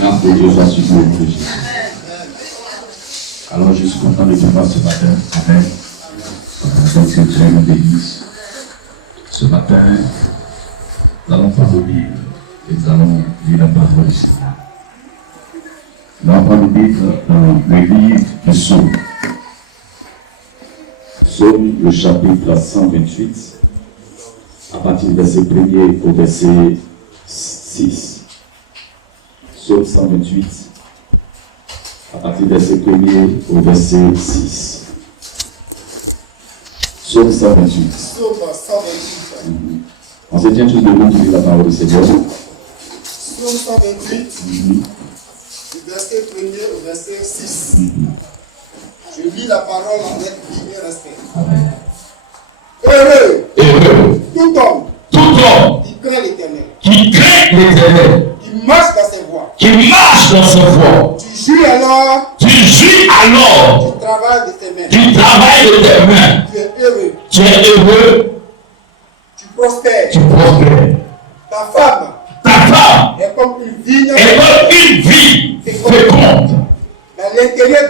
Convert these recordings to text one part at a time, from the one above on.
grâce de Dieu soit sur nous de Jésus. Alors je suis content de te voir ce matin. Amen. Donc que Dieu nous bénisse. Ce matin, nous allons prendre le Bible et nous allons lire la parole du Seigneur. Nous allons prendre le Bible dans le livre du Psaume. Psaume, le chapitre 128, à partir du verset 1er au verset 6. Psaume 128, à partir du verset 1er au verset 6. Psaume 128. Psaume 128. On se tient tous debout pour lire la parole du Seigneur. Psaume 128, du verset 1er au verset 6. Je lis la parole avec vie et respect. Heureux, tout homme qui craint l'Éternel, qui marche dans ses voies, tu jouis alors du travail de tes mains, tu es heureux, tu prospères, ta femme est comme une vigne féconde. Dans l'intérieur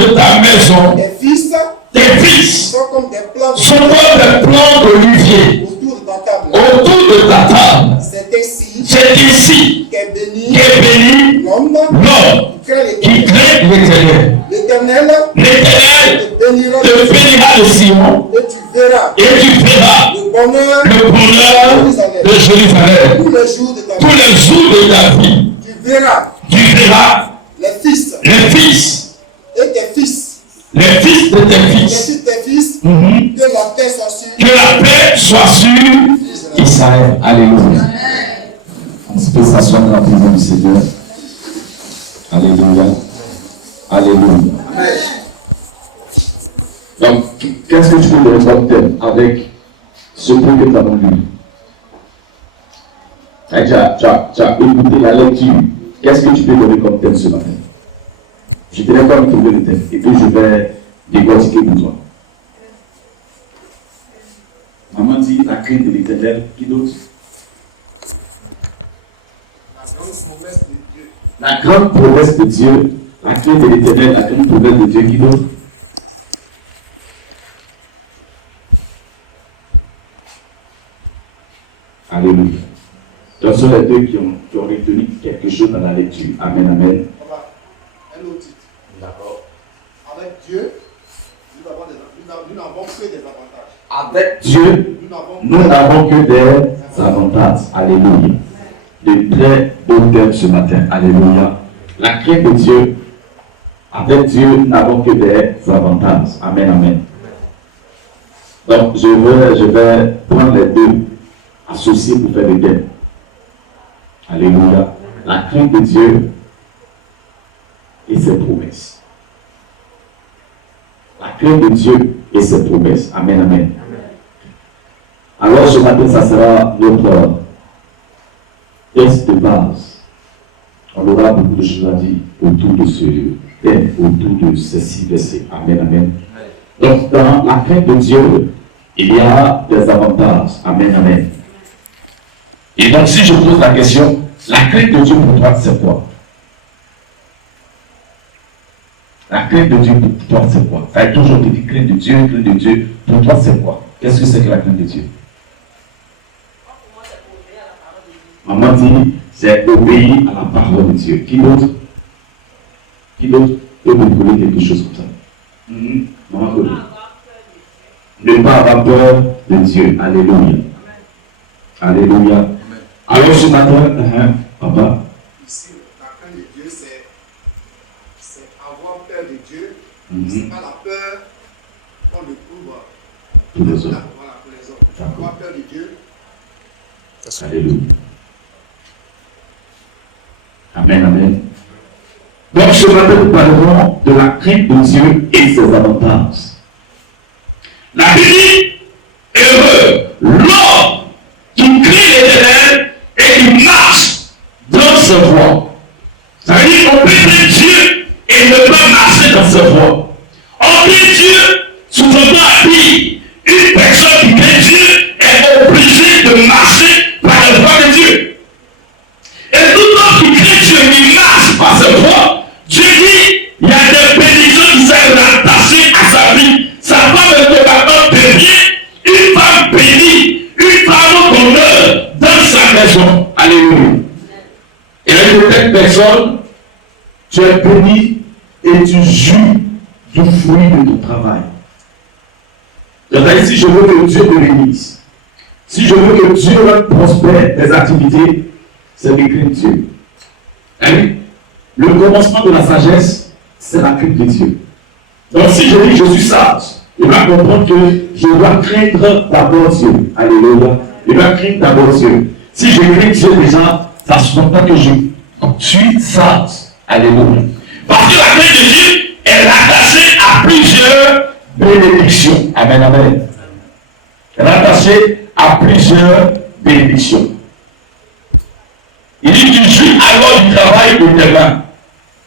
de ta maison, tes fils sont comme des plants d'olivier autour de ta table. C'est ainsi qu'est béni l'homme qui craint l'Éternel. L'Éternel te bénira de Sion et tu verras le bonheur de Jérusalem. Tous les jours de ta vie, tu verras les fils et tes fils, les fils de tes fils, que la paix soit sur Israël. Alléluia. On peut s'asseoir dans la présence du Seigneur. Alléluia. Alléluia. Donc, qu'est-ce que tu peux donner comme thème avec ce point que nous avons lu? Tu as écouté la lecture. Qu'est-ce que tu peux donner comme thème ce matin? Je te laisse pas me trouver le thème et puis je vais décortiquer pour toi. Maman dit la crainte de l'Éternel. Qui d'autre? La grande promesse de Dieu. La crainte de l'Éternel, la grande promesse de Dieu. Qui d'autre? Alléluia. Ce sont les deux qui ont retenu quelque chose dans la lecture. Amen, amen. Un autre titre. D'accord. Avec Dieu, nous n'avons que des avantages. Avec Dieu, nous n'avons que des avantages. Alléluia. De très beaux thèmes ce matin. Alléluia. La crainte de Dieu, avec Dieu, nous n'avons que des avantages. Amen, amen. Donc, je vais prendre les deux associés pour faire des thèmes. Alléluia. La crainte de Dieu et ses promesses. La crainte de Dieu et ses promesses. Amen, amen. Alors ce matin, ça sera notre test de base. On aura beaucoup de choses à dire autour de ce thème, autour de ces 6 versets. Amen, amen. Donc dans la crainte de Dieu, il y a des avantages. Amen, amen. Et donc si je pose la question, la crainte de Dieu pour toi, c'est quoi? La crainte de Dieu pour toi, c'est quoi? Ça a toujours été crainte de Dieu, crainte de Dieu. Pour toi, c'est quoi? Qu'est-ce que c'est que la crainte de Dieu? Maman dit, c'est obéir à la parole de Dieu. Qui d'autre? Qui d'autre peut me donner quelque chose comme ça? Maman connaît. Ne pas avoir peur de Dieu. Alléluia. Alléluia. Alors ce matin, papa. Ici, la crainte de Dieu, c'est avoir peur de Dieu. C'est pas la peur qu'on éprouve pour les autres. Voilà, pour les autres. Avoir peur de Dieu. Alléluia. Amen, amen. Donc ce matin, nous parlerons de la crainte de Dieu et ses avantages. La Bible dit, heureux l'homme qui crie l'Éternel et qui marche dans ses voies. Ça veut dire qu'on peut aimer Dieu et ne pas marcher dans ses voies. On prie Dieu, souvent à dire, une personne qui craint Dieu est obligée de marcher par la voie de Dieu. Et tout homme qui craint Dieu personne, tu es béni et tu jouis du fruit de ton travail. C'est-à-dire, si je veux que Dieu te bénisse, si je veux que Dieu prospère tes activités, c'est d'écrire Dieu. Hein? Le commencement de la sagesse, c'est la crainte de Dieu. Donc si je dis je suis sage, il va comprendre que je dois craindre d'abord Dieu. Alléluia. Il va craindre d'abord Dieu. Si je crains Dieu déjà, ça se comprend que je suis sage. Alléluia. Parce que la crainte de Dieu est attachée à plusieurs bénédictions. Amen, amen. Elle est attachée à plusieurs bénédictions. Il dit tu jouis alors du travail de tes mains.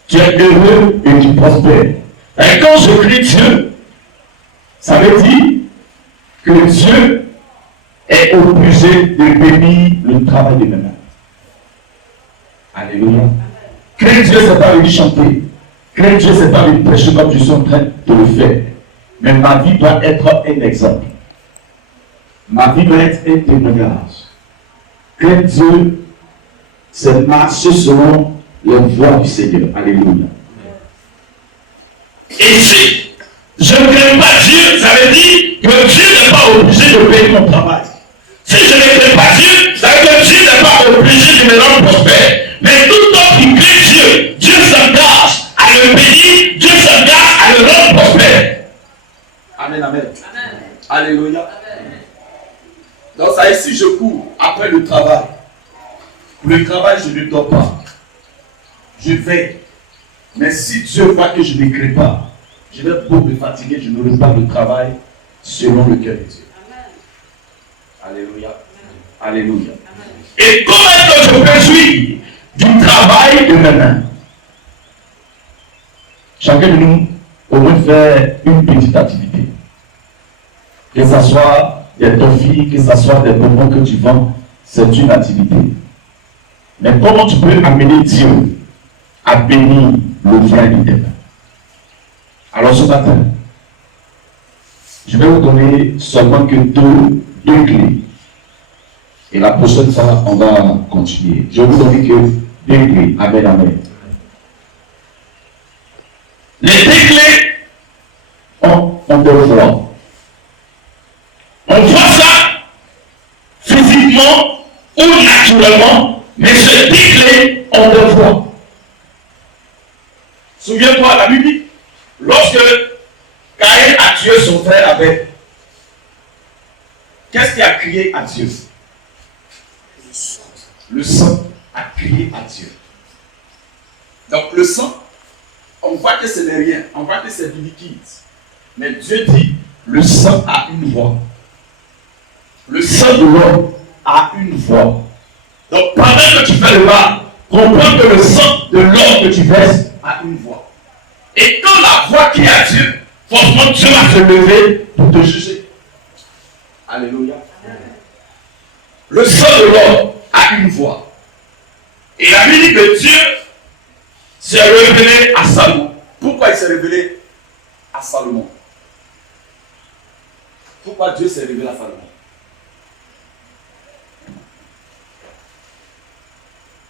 Tu es heureux et tu prospères. Et quand je crie Dieu, ça veut dire que Dieu est obligé de bénir le travail de mes mains. Alléluia. Craindre Dieu, c'est pas venir chanter. Craindre Dieu, c'est pas venir prêcher comme je suis en train de le faire. Mais ma vie doit être un exemple. Ma vie doit être un témoignage. Craindre Dieu, c'est marcher selon les voies du Seigneur. Alléluia. Et si je ne crains pas Dieu, ça veut dire que Dieu n'est pas obligé de payer mon travail. Si je ne crains pas Dieu, ça veut dire que Dieu n'est pas obligé de me rendre prospère. Mais tout homme qui craint Dieu, Dieu s'engage à le bénir, Dieu s'engage à le rendre prospère. Amen, amen. Amen. Alléluia. Amen. Donc ça ici, je cours après le travail. Pour le travail, je ne dors pas. Je veille. Mais si Dieu voit que je ne crains pas, je vais beaucoup me fatiguer, je n'aurai pas de travail selon le cœur de Dieu. Amen. Alléluia. Amen. Alléluia. Amen. Et comment est-ce que je peux jouir du travail de mes mains? Chacun de nous, au moins faire une petite activité. Que ce soit des toffees, que ce soit des bonbons que tu vends, c'est une activité. Mais comment tu peux amener Dieu à bénir le frère de tes mains? Alors ce matin, je vais vous donner seulement que deux clés. Et la prochaine fois, on va continuer. Je vais vous donner que deux clés. Amen, amen. Les deux clés ont deux voies. On voit ça physiquement ou naturellement, mais ces deux clés ont deux voies. Souviens-toi, la Bible dit, lorsque Caïn a tué son frère Abel, qu'est-ce qui a crié à Dieu? Le sang a crié à Dieu. Donc le sang, on voit que ce n'est rien, on voit que c'est du liquide. Mais Dieu dit, le sang a une voix. Le sang de l'homme a une voix. Donc pendant que tu fais le mal, comprends que le sang de l'homme que tu verses a une voix. Et quand la voix crie à Dieu, forcément Dieu va se lever pour te juger. Alléluia. Le sang de l'homme a une voix. Et la Bible dit que Dieu s'est révélé à Salomon. Pourquoi il s'est révélé à Salomon? Pourquoi Dieu s'est révélé à Salomon?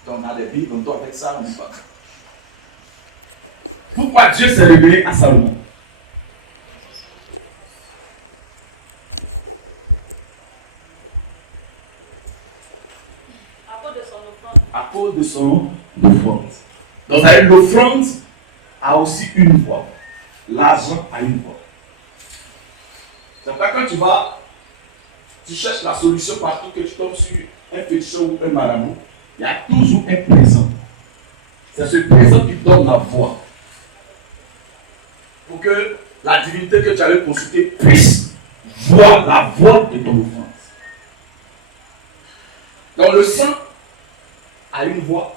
Donc, on a des Bibles, on doit avec ça, on dit pas. Pourquoi Dieu s'est révélé à Salomon? À cause de son offrande. Donc, l'offrande a aussi une voix. L'argent a une voix. C'est pourquoi quand tu cherches la solution partout, que tu tombes sur un féticheur ou un marabout, il y a toujours un présent. C'est ce présent qui donne la voix. Pour que la divinité que tu allais consulter puisse voir la voix de ton offrande. Donc le sang a une voix.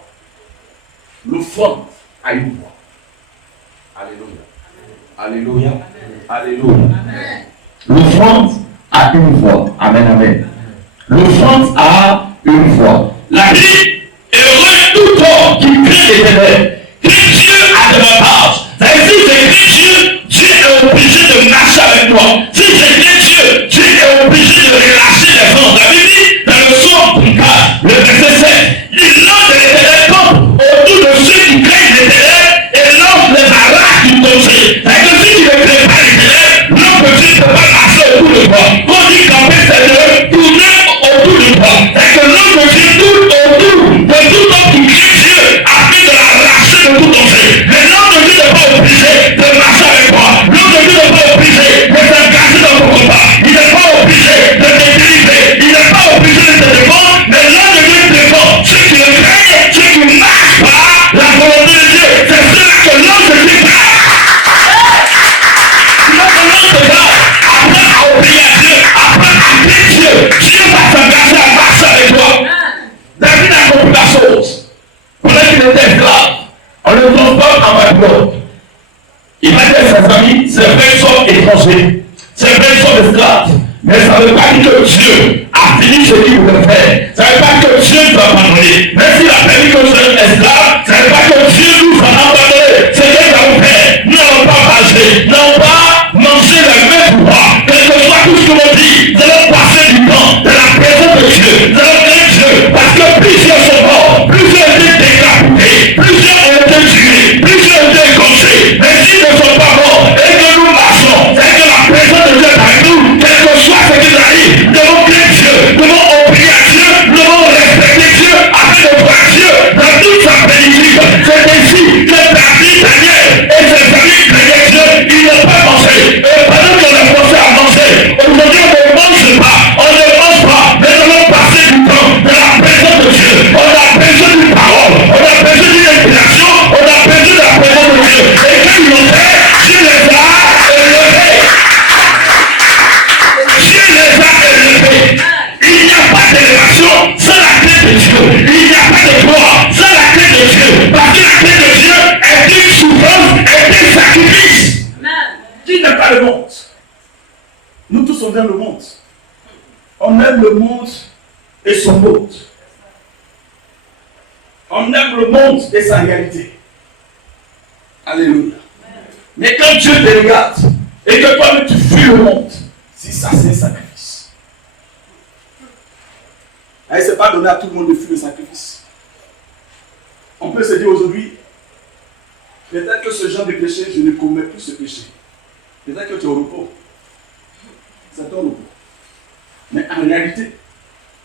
L'offrande a une voix. Alléluia. Alléluia. Alléluia. L'offrande a une voix. Amen, amen. L'offrande a une voix. La vie est heureux tout homme qui crie l'Éternel. Crie Dieu à davantage. C'est-à-dire, si je crie Dieu, Dieu est obligé de marcher avec toi. Si je crie Dieu, Dieu est obligé de relâcher les vents. La Bible dit dans le psaume 34, le verset 7, il lance de l'Éternel camp autour de c'est vrai qu'ils sont étrangers, c'est vrai qu'ils sont esclaves, mais ça ne veut pas dire que Dieu a fini ce qu'il voulait faire. Ça ne veut pas dire que Dieu nous a abandonné. Même s'il a permis que nous soyons esclaves, ça ne veut pas dire que Dieu nous a abandonné. C'est ce que nous avons fait. Nous n'allons pas marcher, nous n'allons pas manger les mêmes droits. Quel que soit tout ce que l'on dit, nous allons passer du temps dans la présence de Dieu. Nous allons aimer Dieu parce que plusieurs sont morts, plusieurs ont été décapités, plusieurs ont été tués, plusieurs ont été égorgés. Mais s'ils ne sont pas morts et que nous marchons, c'est que la présence de Dieu est avec nous. Quel que soit ce qui arrive, nous devons craindre Dieu, nous devons obéir à Dieu, nous devons respecter Dieu afin de voir Dieu dans toute sa plénitude. C'est ainsi que David, Daniel et ses amis craignent Dieu, ils n'ont pas mangé. Et pendant qu'on est forcé à manger, aujourd'hui on ne mange pas, mais nous allons passer du temps dans la présence de Dieu. On a besoin d'une parole, on a besoin d'une inspiration, on a besoin de la présence de Dieu. Et quand ils l'ont fait, Dieu les a élevés. Dieu les a élevés. Il n'y a pas d'élévation sans la crainte de Dieu. Il n'y a pas de gloire sans la crainte de Dieu. Parce que la crainte de Dieu est une souffrance, est un sacrifice. Qui n'aime pas le monde? Nous tous on aime le monde. On aime le monde et son monde. On aime le monde et sa réalité. Alléluia. Mais quand Dieu te regarde et que toi tu fuis le monde, si ça c'est un sacrifice. Ce n'est pas donné à tout le monde de fuir le sacrifice. On peut se dire aujourd'hui, peut-être que ce genre de péché, je ne commets plus ce péché. Peut-être que tu es au repos. C'est ton repos. Mais en réalité,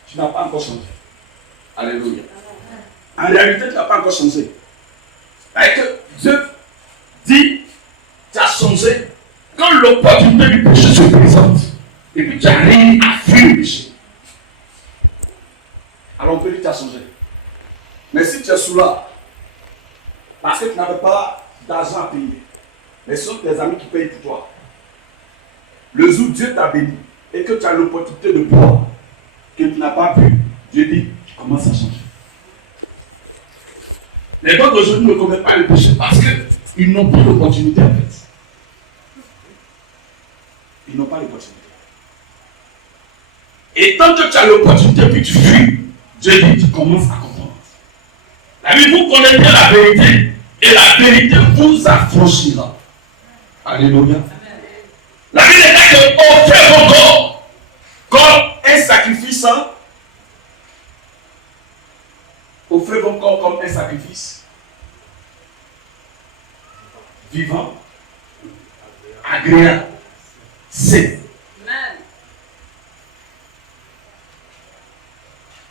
tu n'as pas encore changé. Alléluia. En réalité, tu n'as pas encore changé. Parce que Dieu dit, tu as changé quand l'opportunité du péché se présente. Et puis tu arrives à fuir le péché. Alors on peut dire que tu as changé. Mais si tu es sous là, parce que tu n'avais pas d'argent à payer, mais ce sont tes amis qui payent pour toi. Le jour où Dieu t'a béni et que tu as l'opportunité de boire, que tu n'as pas vu, Dieu dit, tu commences à changer. Les gens d'aujourd'hui ne commettent pas le péché parce qu'ils n'ont pas l'opportunité en fait. Ils n'ont pas l'opportunité. Et tant que tu as l'opportunité puis tu fuis, Dieu dit, tu commences à comprendre. La Bible, vous connaissez la vérité et la vérité vous affranchira. Alléluia. La Bible dit que offrez vos corps comme un sacrifice. Offrez vos corps comme un sacrifice vivant, agréable, sain.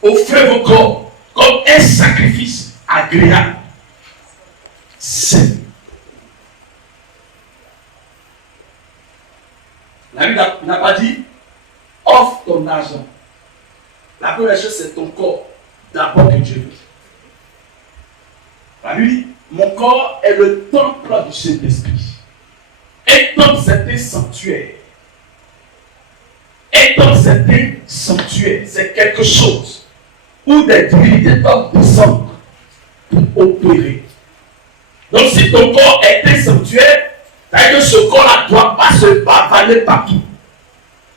Offrez vos corps comme un sacrifice agréable, sain. La Bible n'a pas dit offre ton argent. La première chose, c'est ton corps. D'abord que Dieu veut. La Bible dit mon corps est le temple du Saint-Esprit. Un temple, c'est un sanctuaire. Un temple, c'est un sanctuaire. C'est quelque chose où des divinités doivent descendre pour opérer. Donc, si ton corps est un sanctuaire, c'est-à-dire que ce corps-là ne doit pas se bavaler partout.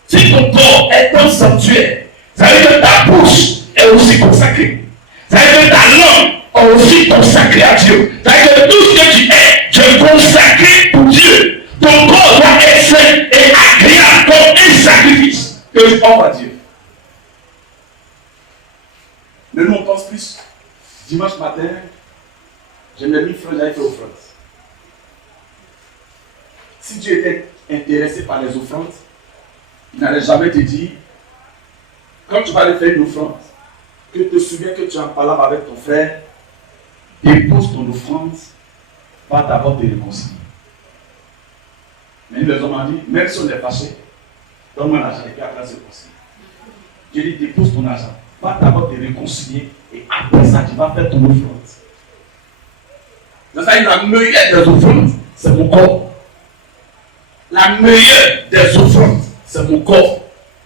Si ton corps est un sanctuaire, ça veut dire que ta bouche est aussi consacrée. Ça veut dire que ta langue est aussi consacrée à Dieu. Ça veut dire que tout ce que tu es, tu es consacré pour Dieu. Ton corps doit être saint et agréable comme un sacrifice que tu offres à Dieu. Mais nous on pense plus. Dimanche matin, j'ai mis 1000 francs, j'avais fait offrande. Si Dieu était intéressé par les offrandes, il n'allait jamais te dire, quand tu vas aller faire une offrande, que tu te souviens que tu es en parlant avec ton frère, dépose ton offrande, va d'abord te réconcilier. Mais les hommes ont dit, même si on est fâché, donne-moi l'argent et puis après se réconcilier. Dieu dit, dépose ton argent, va d'abord te réconcilier et après ça tu vas faire ton offrande. Donc ça, la meilleure des offrandes, c'est mon corps. La meilleure des offrandes, c'est mon corps,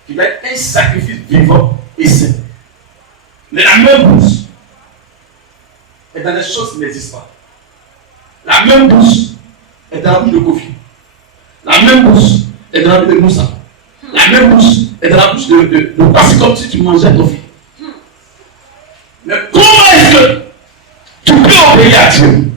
qui va être un sacrifice vivant et sain. Mais la même bouche est dans des choses qui n'existent pas. La même bouche est dans la bouche de Kofi. La même bouche est dans la bouche de Moussa. La même bouche est dans la bouche de c'est comme si tu mangeais ton fils. Mais comment est-ce que tu peux obéir à Dieu?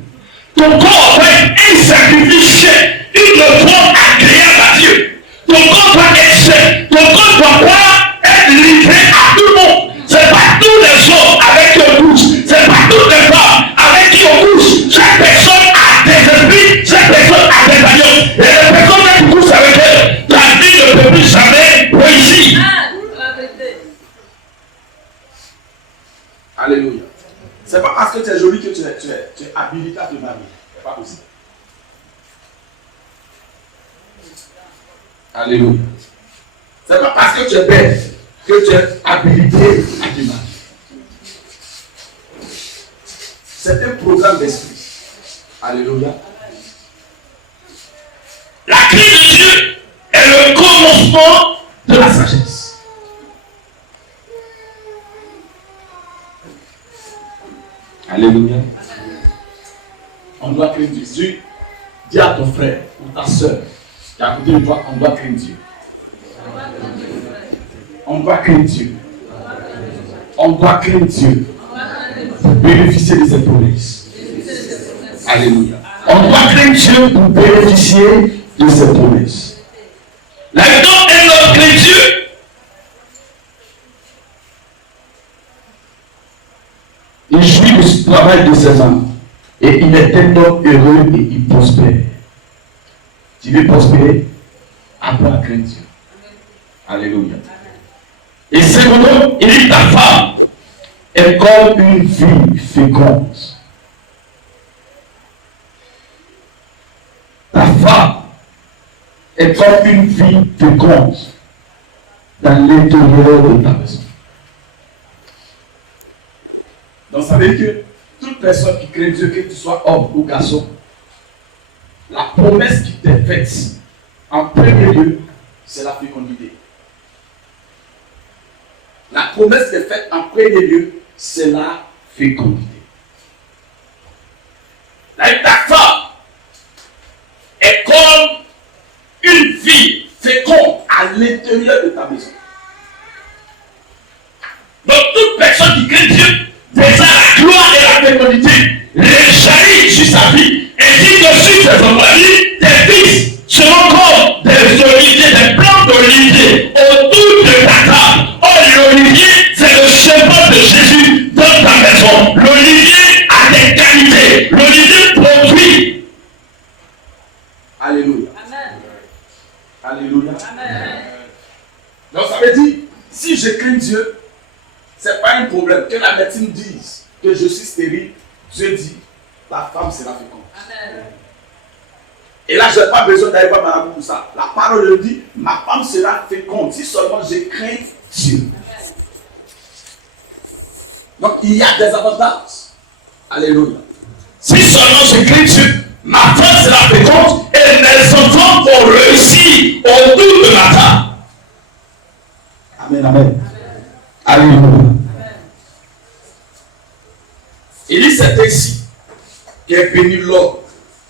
Ton corps doit être un sacrifice, une offrande agréable à Dieu. Ton corps doit être saint. Ton corps doit pas être livré à tout le monde. C'est pas tous les hommes avec qui on couche. C'est pas toutes les femmes avec qui on couche. Chaque personne a des esprits, chaque personne a des alliances. Et les personnes qui couchent avec elles, ta vie ne peut plus jamais réussir. Alléluia. C'est pas parce que tu es joli que tu es habilité à te marier. C'est pas possible. Alléluia. C'est pas parce que tu es belle que tu es habilité à te marier. C'est un programme d'esprit. Alléluia. La crainte de Dieu est le commencement de la sagesse. Alléluia. On doit craindre Dieu. Dis à ton frère ou ta soeur qui est à côté de toi, on doit craindre Dieu. On doit craindre Dieu. On doit craindre Dieu pour bénéficier de ses promesses. Alléluia. On doit craindre Dieu pour bénéficier de ses promesses. Là-dedans, un homme craint Dieu. Il jouit du travail de ses mains. Et il est un homme heureux et il prospère. Tu veux prospérer? Apprends à craindre Dieu. Alléluia. Et secondo, il dit ta femme est comme une fille féconde. Ta femme est comme une fille féconde dans l'intérieur de ta maison. Donc ça veut dire que toute personne qui craint Dieu, que tu sois homme ou garçon, la promesse qui t'est faite en premier lieu, c'est la fécondité. La promesse qui est faite en premier lieu, c'est la fécondité. Ta femme est comme une fille féconde à l'intérieur de ta maison. Donc toute personne qui craint Dieu, déjà la gloire et la fécondité rejaillit sur sa vie, ainsi que sur ses enfants. Tes fils seront comme des oliviers, des plantes d'olivier autour de ta table. Oh, l'olivier, c'est le chemin de Jésus dans ta maison. L'olivier a des qualités. L'olivier produit. Alléluia. Amen. Alléluia. Amen. Donc ça veut dire, si je crains Dieu, c'est pas un problème. Que la médecine dise que je suis stérile, Dieu dit, ta femme sera féconde. Amen. Et là, je n'ai pas besoin d'aller voir Madame pour ça. La parole dit, ma femme sera féconde si seulement je crains Dieu. Amen. Donc, il y a des avantages. Alléluia. Si seulement je crains Dieu, ma femme sera féconde et mes enfants vont réussir autour de ma table. Amen, amen. Alléluia. Il dit c'est ainsi qu'est béni l'homme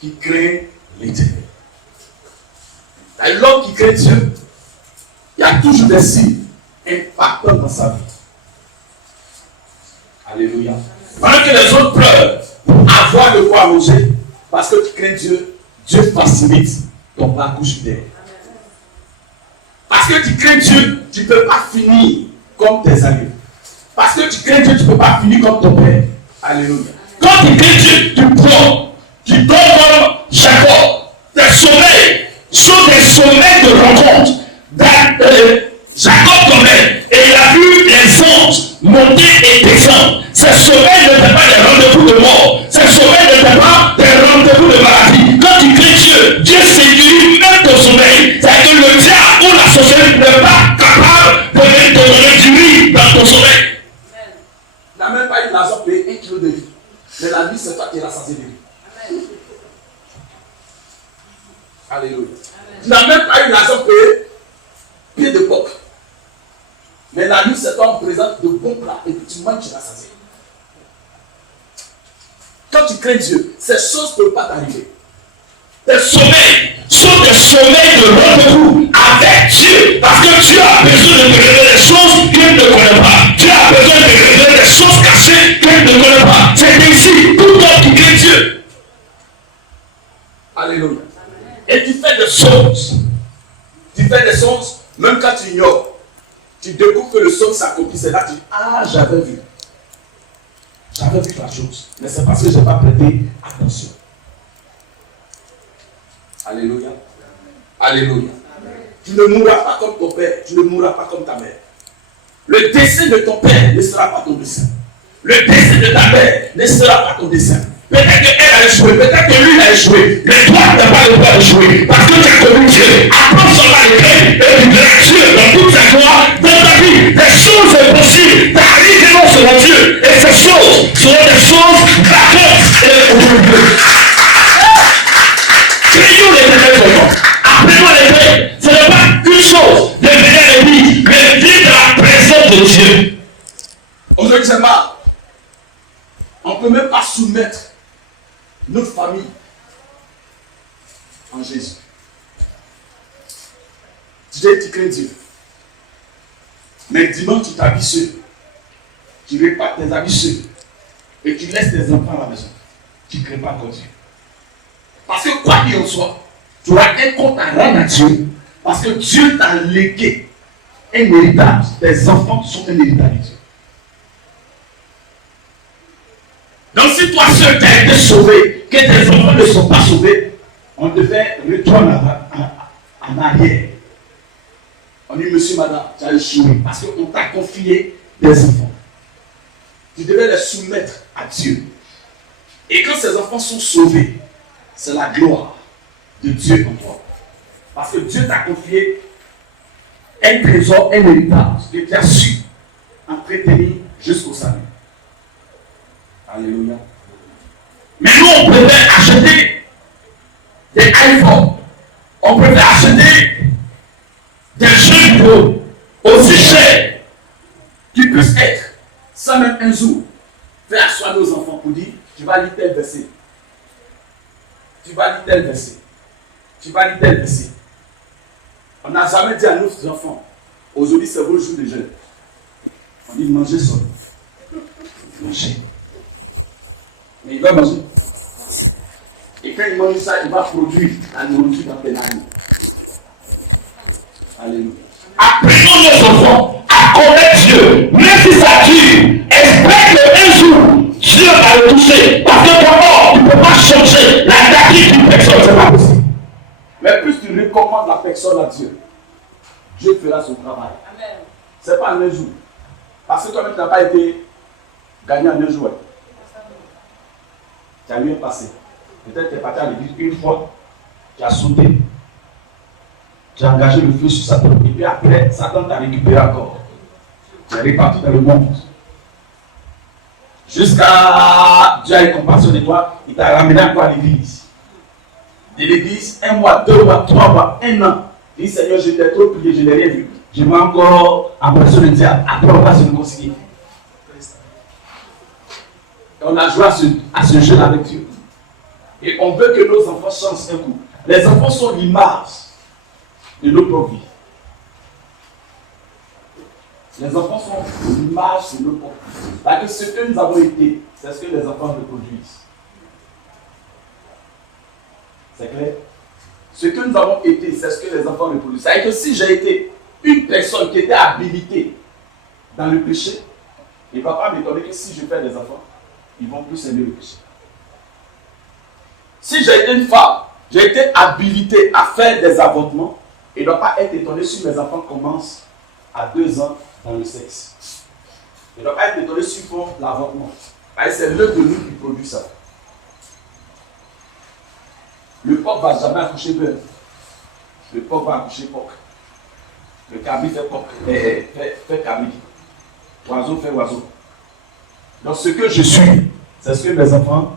qui craint l'Éternel. L'homme qui craint Dieu, il y a toujours des signes impactants dans sa vie. Alléluia. Pendant que les autres pleurent pour avoir de quoi manger, parce que tu crains Dieu, Dieu facilite ton parcours sur terre. Parce que tu crains Dieu, tu ne peux pas finir comme tes amis. Parce que tu crains Dieu, tu ne peux pas finir comme ton père. Alléluia. Quand tu crains Dieu, tu prends, tu dors comme Jacob. Tes sommeils sont des sommeils de rencontre. Jacob dormait et il a vu les anges monter et descendre. Ces sommeils ne font pas des rendez-vous de mort. Ces sommeils ne font pas des rendez-vous de maladie. Quand tu crains Dieu, Dieu séduit même ton sommeil. C'est-à-dire que le diable ou la sorcellerie n'est pas capable de te donner du riz dans ton sommeil. Tu n'as même pas eu l'argent pour payer 1 kilo de riz. Mais la vie, c'est toi qui es rassasié de riz. Alléluia. Tu n'as même pas eu l'argent pour payer pied de coq. Mais la nuit, c'est toi, on présente de bons plats et puis tu manges, tu es rassasié. Quand tu crains Dieu, ces choses ne peuvent pas t'arriver. des sommeils sont des sommeils de rendez-vous avec Dieu. Parce que Dieu a besoin de te révéler des choses qu'il ne connaît pas. Dieu a besoin de te révéler des choses cachées qu'il ne connaît pas. C'est ainsi, tout homme qui craint Dieu. Alléluia. Et tu fais des choses. Tu fais des choses, même quand tu ignores. Tu découvres que le son s'accomplit. C'est là que tu dis, ah, j'avais vu. J'avais vu la chose. Mais c'est parce que je n'ai pas prêté attention. Alléluia. Alléluia. Tu ne mourras pas comme ton père. Tu ne mourras pas comme ta mère. Le décès de ton père ne sera pas ton dessein. Le décès de ta mère ne sera pas ton dessein. Peut-être qu'elle a échoué, peut-être que lui a échoué. Mais toi, tu n'as pas le droit d'échouer. Parce que tu as connu Dieu. Apprends son malgré et tu verras Dieu dans toute sa gloire, dans ta vie. Des choses impossibles t'arriveront selon Dieu. Et ces choses seront des choses gratuites et aujourd'hui. Prions les événements. Apprenons les faits. Ce n'est pas une chose de venir à l'église, mais de vivre dans la présence de Dieu. Aujourd'hui, c'est marre. On ne peut même pas soumettre notre famille en Jésus. Tu dis, tu crains Dieu. Mais dimanche, tu t'habilles seul. Tu répares tes habits seul. Et tu laisses tes enfants à la maison. Tu ne crains pas encore Dieu. Parce que quoi qu'il en soit, tu auras un compte à rendre à Dieu. Parce que Dieu t'a légué un héritage. Tes enfants sont un héritage de Dieu. Donc si toi seul t'as été sauvé, que tes enfants ne sont pas sauvés, on devait retourner en arrière. On dit, monsieur, madame, tu as échoué parce qu'on t'a confié des enfants. Tu devais les soumettre à Dieu. Et quand ces enfants sont sauvés, c'est la gloire de Dieu en toi. Parce que Dieu t'a confié un trésor, un héritage que tu as su entretenir jusqu'au salut. Alléluia. Mais nous, on préfère acheter des iPhones. On préfère acheter des jeux vidéo aussi chers Qui puisse être, sans même un jour, faire asseoir nos enfants pour dire, tu vas lire tel verset. Tu vas lire tel verset. Tu vas lire tel verset. On n'a jamais dit à nos enfants, aujourd'hui c'est vos jours de jeûne. On dit manger seul. Manger. Mais il va manger. Et quand il mange ça, il va produire la nourriture dans tes narines. Alléluia. Apprenons nos enfants à connaître Dieu. Même si ça dure, espère qu'un jour, Dieu va le toucher. Parce que d'abord, tu ne peux pas changer la nature d'une personne, c'est pas possible. Mais plus tu recommandes la personne à Dieu, Dieu fera son travail. Ce n'est pas en un jour. Parce que toi-même, tu n'as pas été gagné en un jour. Tu as mieux passé. Peut-être que tu es parti à l'église une fois, tu as sauté, tu as engagé le feu sur Satan. Et puis après, Satan t'a récupéré encore. Tu es reparti dans le monde. Jusqu'à Dieu a eu compassion de toi, il t'a ramené encore à l'église. De l'église, 1 mois, 2 mois, 3 mois, 1 an. Il dit, Seigneur, je t'ai trop prié, je n'ai rien vu. Je m'ai encore impression de dire, après on va se réconcilier. Et on a joué à ce jeu avec Dieu. Et on veut que nos enfants changent un coup. Les enfants sont l'image de nos propres vies. Les enfants sont l'image de nos propres vies. Parce que ce que nous avons été, c'est ce que les enfants reproduisent. C'est clair? Ce que nous avons été, c'est ce que les enfants reproduisent. C'est-à-dire que si j'ai été une personne qui était habilitée dans le péché, il ne va pas m'étonner que si je fais des enfants, ils vont plus aimer le péché. Si j'ai été une femme, j'ai été habilitée à faire des avortements, il ne doit pas être étonné si mes enfants commencent à 2 ans dans le sexe. Il ne doit pas être étonné s'ils font l'avortement. C'est l'un de nous qui produit ça. Le porc ne va jamais accoucher bœuf. Le porc va accoucher porc. Le cabri fait porc. Fait cabri. Oiseau fait oiseau. Donc ce que je suis, c'est ce que mes enfants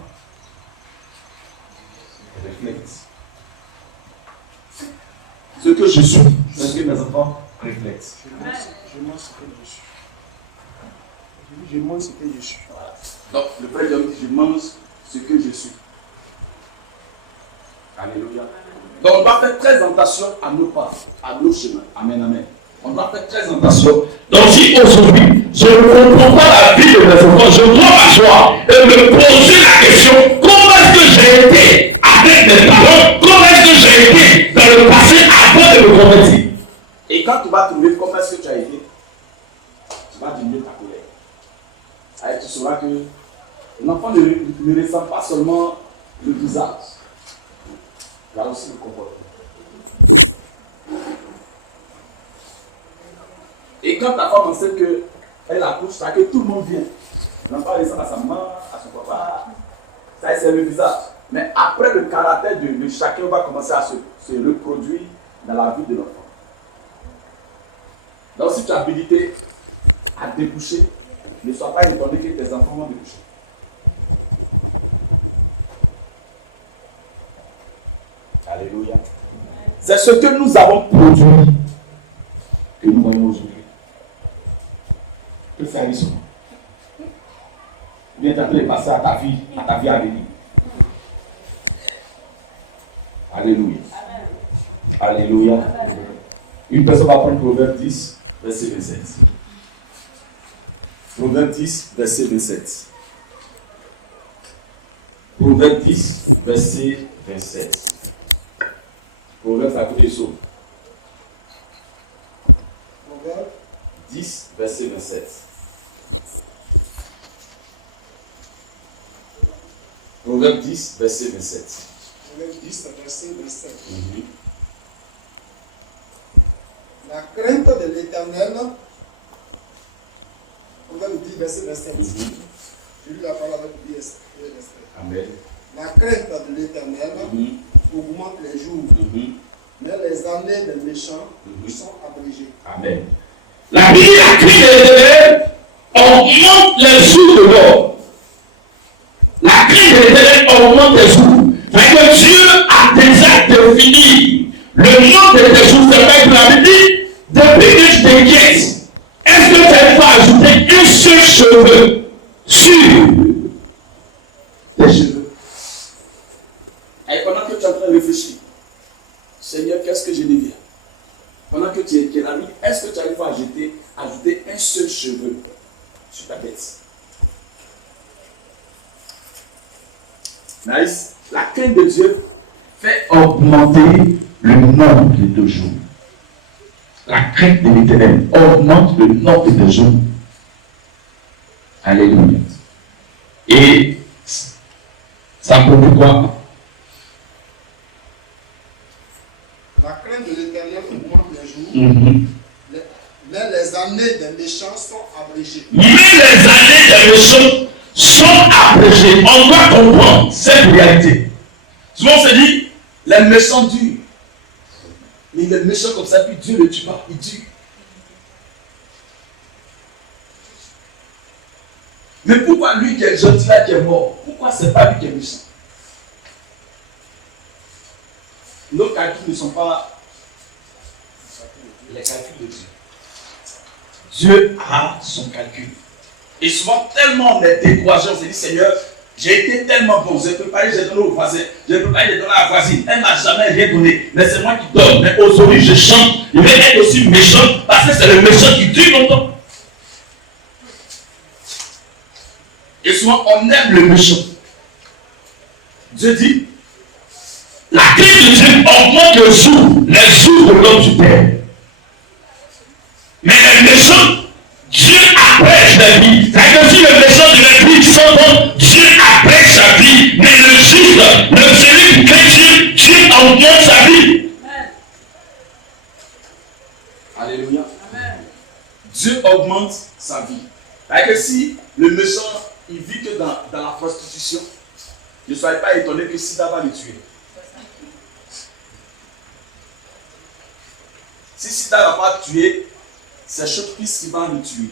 reflètent. Ce que je suis, c'est ce que mes enfants reflètent. Je mange ce que je suis. Je mange ce que je suis. Donc le frère dit, je mange ce que je suis. Alléluia. Donc on doit faire très attention à nos pas, à nos chemins. Amen, amen. On doit faire très attention. Donc si aujourd'hui, je ne comprends pas la vie de mes enfants, je dois m'asseoir et me poser la question, comment est-ce que j'ai été avec mes parents, comment est-ce que j'ai été dans le passé avant de me convertir? Et quand tu vas trouver comment est-ce que tu as été, tu vas diminuer ta colère. Alors, tu sauras que l'enfant ne ressent pas seulement le visage, il y a aussi le comportement. Et quand ta femme sait qu'elle accouche, ça que tout le monde vient. L'enfant ressemble à sa maman, à son papa. Ça, c'est le visage. Mais après, le caractère de chacun va commencer à se reproduire dans la vie de l'enfant. Donc, si tu as habilité à découcher, ne sois pas étonné que tes enfants vont découcher. Alléluia. C'est ce que nous avons produit que nous voyons aujourd'hui. Que faire ici? Viens t'appeler passer à ta vie à venir. Alléluia. Alléluia. Une personne va prendre Proverbe 10, verset 27. Proverbe 10, verset 27. Proverbe 10, verset 27. Proverbe, ça coûte des sauts. Proverbe 10, verset 27. Proverbe 10, verset 27. Proverbe 10, verset 27. Mm-hmm. La crainte de l'Éternel, Proverbe 10, verset 27. Mm-hmm. Je lis la parole avec respect. Amen. La crainte de l'Éternel augmente les jours, mais les années des méchants sont abrégées. Amen. La vie, la crainte de l'Éternel augmente les jours de l'homme. La crainte de l'Éternel augmente les jours. Parce que Dieu a déjà défini le nombre de tes jours. C'est vrai que la Bible dit, depuis que tu t'inquiètes, est-ce que tu n'as pas ajouté un seul cheveu sur tes cheveux? Et pendant que tu es en train de réfléchir, Seigneur, qu'est-ce que je deviens? Pendant que tu es là, est-ce que tu arrives à ajouter un seul cheveu sur ta tête? Nice. La crainte de Dieu fait Augmenter le nombre de tes jours. La crainte de l'Éternel augmente le nombre de tes jours. Alléluia. Et ça produit quoi? La crainte de l'Éternel augmente les jours, mais les années des méchants sont abrégées. Mais les années des méchants sont abrégées. On doit comprendre cette réalité. Souvent on se dit, les méchants durent. Mais les méchants comme ça, puis Dieu ne le tue pas, il tue. Mais pourquoi lui qui est gentil là, qui est mort, pourquoi c'est pas lui qui est méchant? Nos calculs ne sont pas les calculs de Dieu. Dieu a son calcul. Et souvent, tellement on est découragé, on se dit, Seigneur, j'ai été tellement bon, j'ai préparé, j'ai donné au voisin, j'ai préparé, j'ai donné à la voisine, elle ne m'a jamais rien donné, mais c'est moi qui donne. Mais aujourd'hui, je chante, je vais être aussi méchant, parce que c'est le méchant qui dure longtemps. Et souvent, on aime le méchant. Dieu dit, la crainte de Dieu augmente les jours de l'homme sur terre. Mais les méchants, Dieu abrège la vie. C'est-à-dire que si le méchant de l'esprit s'entend, Dieu abrège sa vie. Mais le juste, celui qui craint Dieu, Dieu augmente sa vie. Alléluia. Amen. Dieu augmente sa vie. C'est-à-dire que si le méchant, il vit que dans la prostitution, ne soyez pas étonné que Sida va le tuer. Si Sida ne va pas tuer, c'est Chocpis qui va le tuer.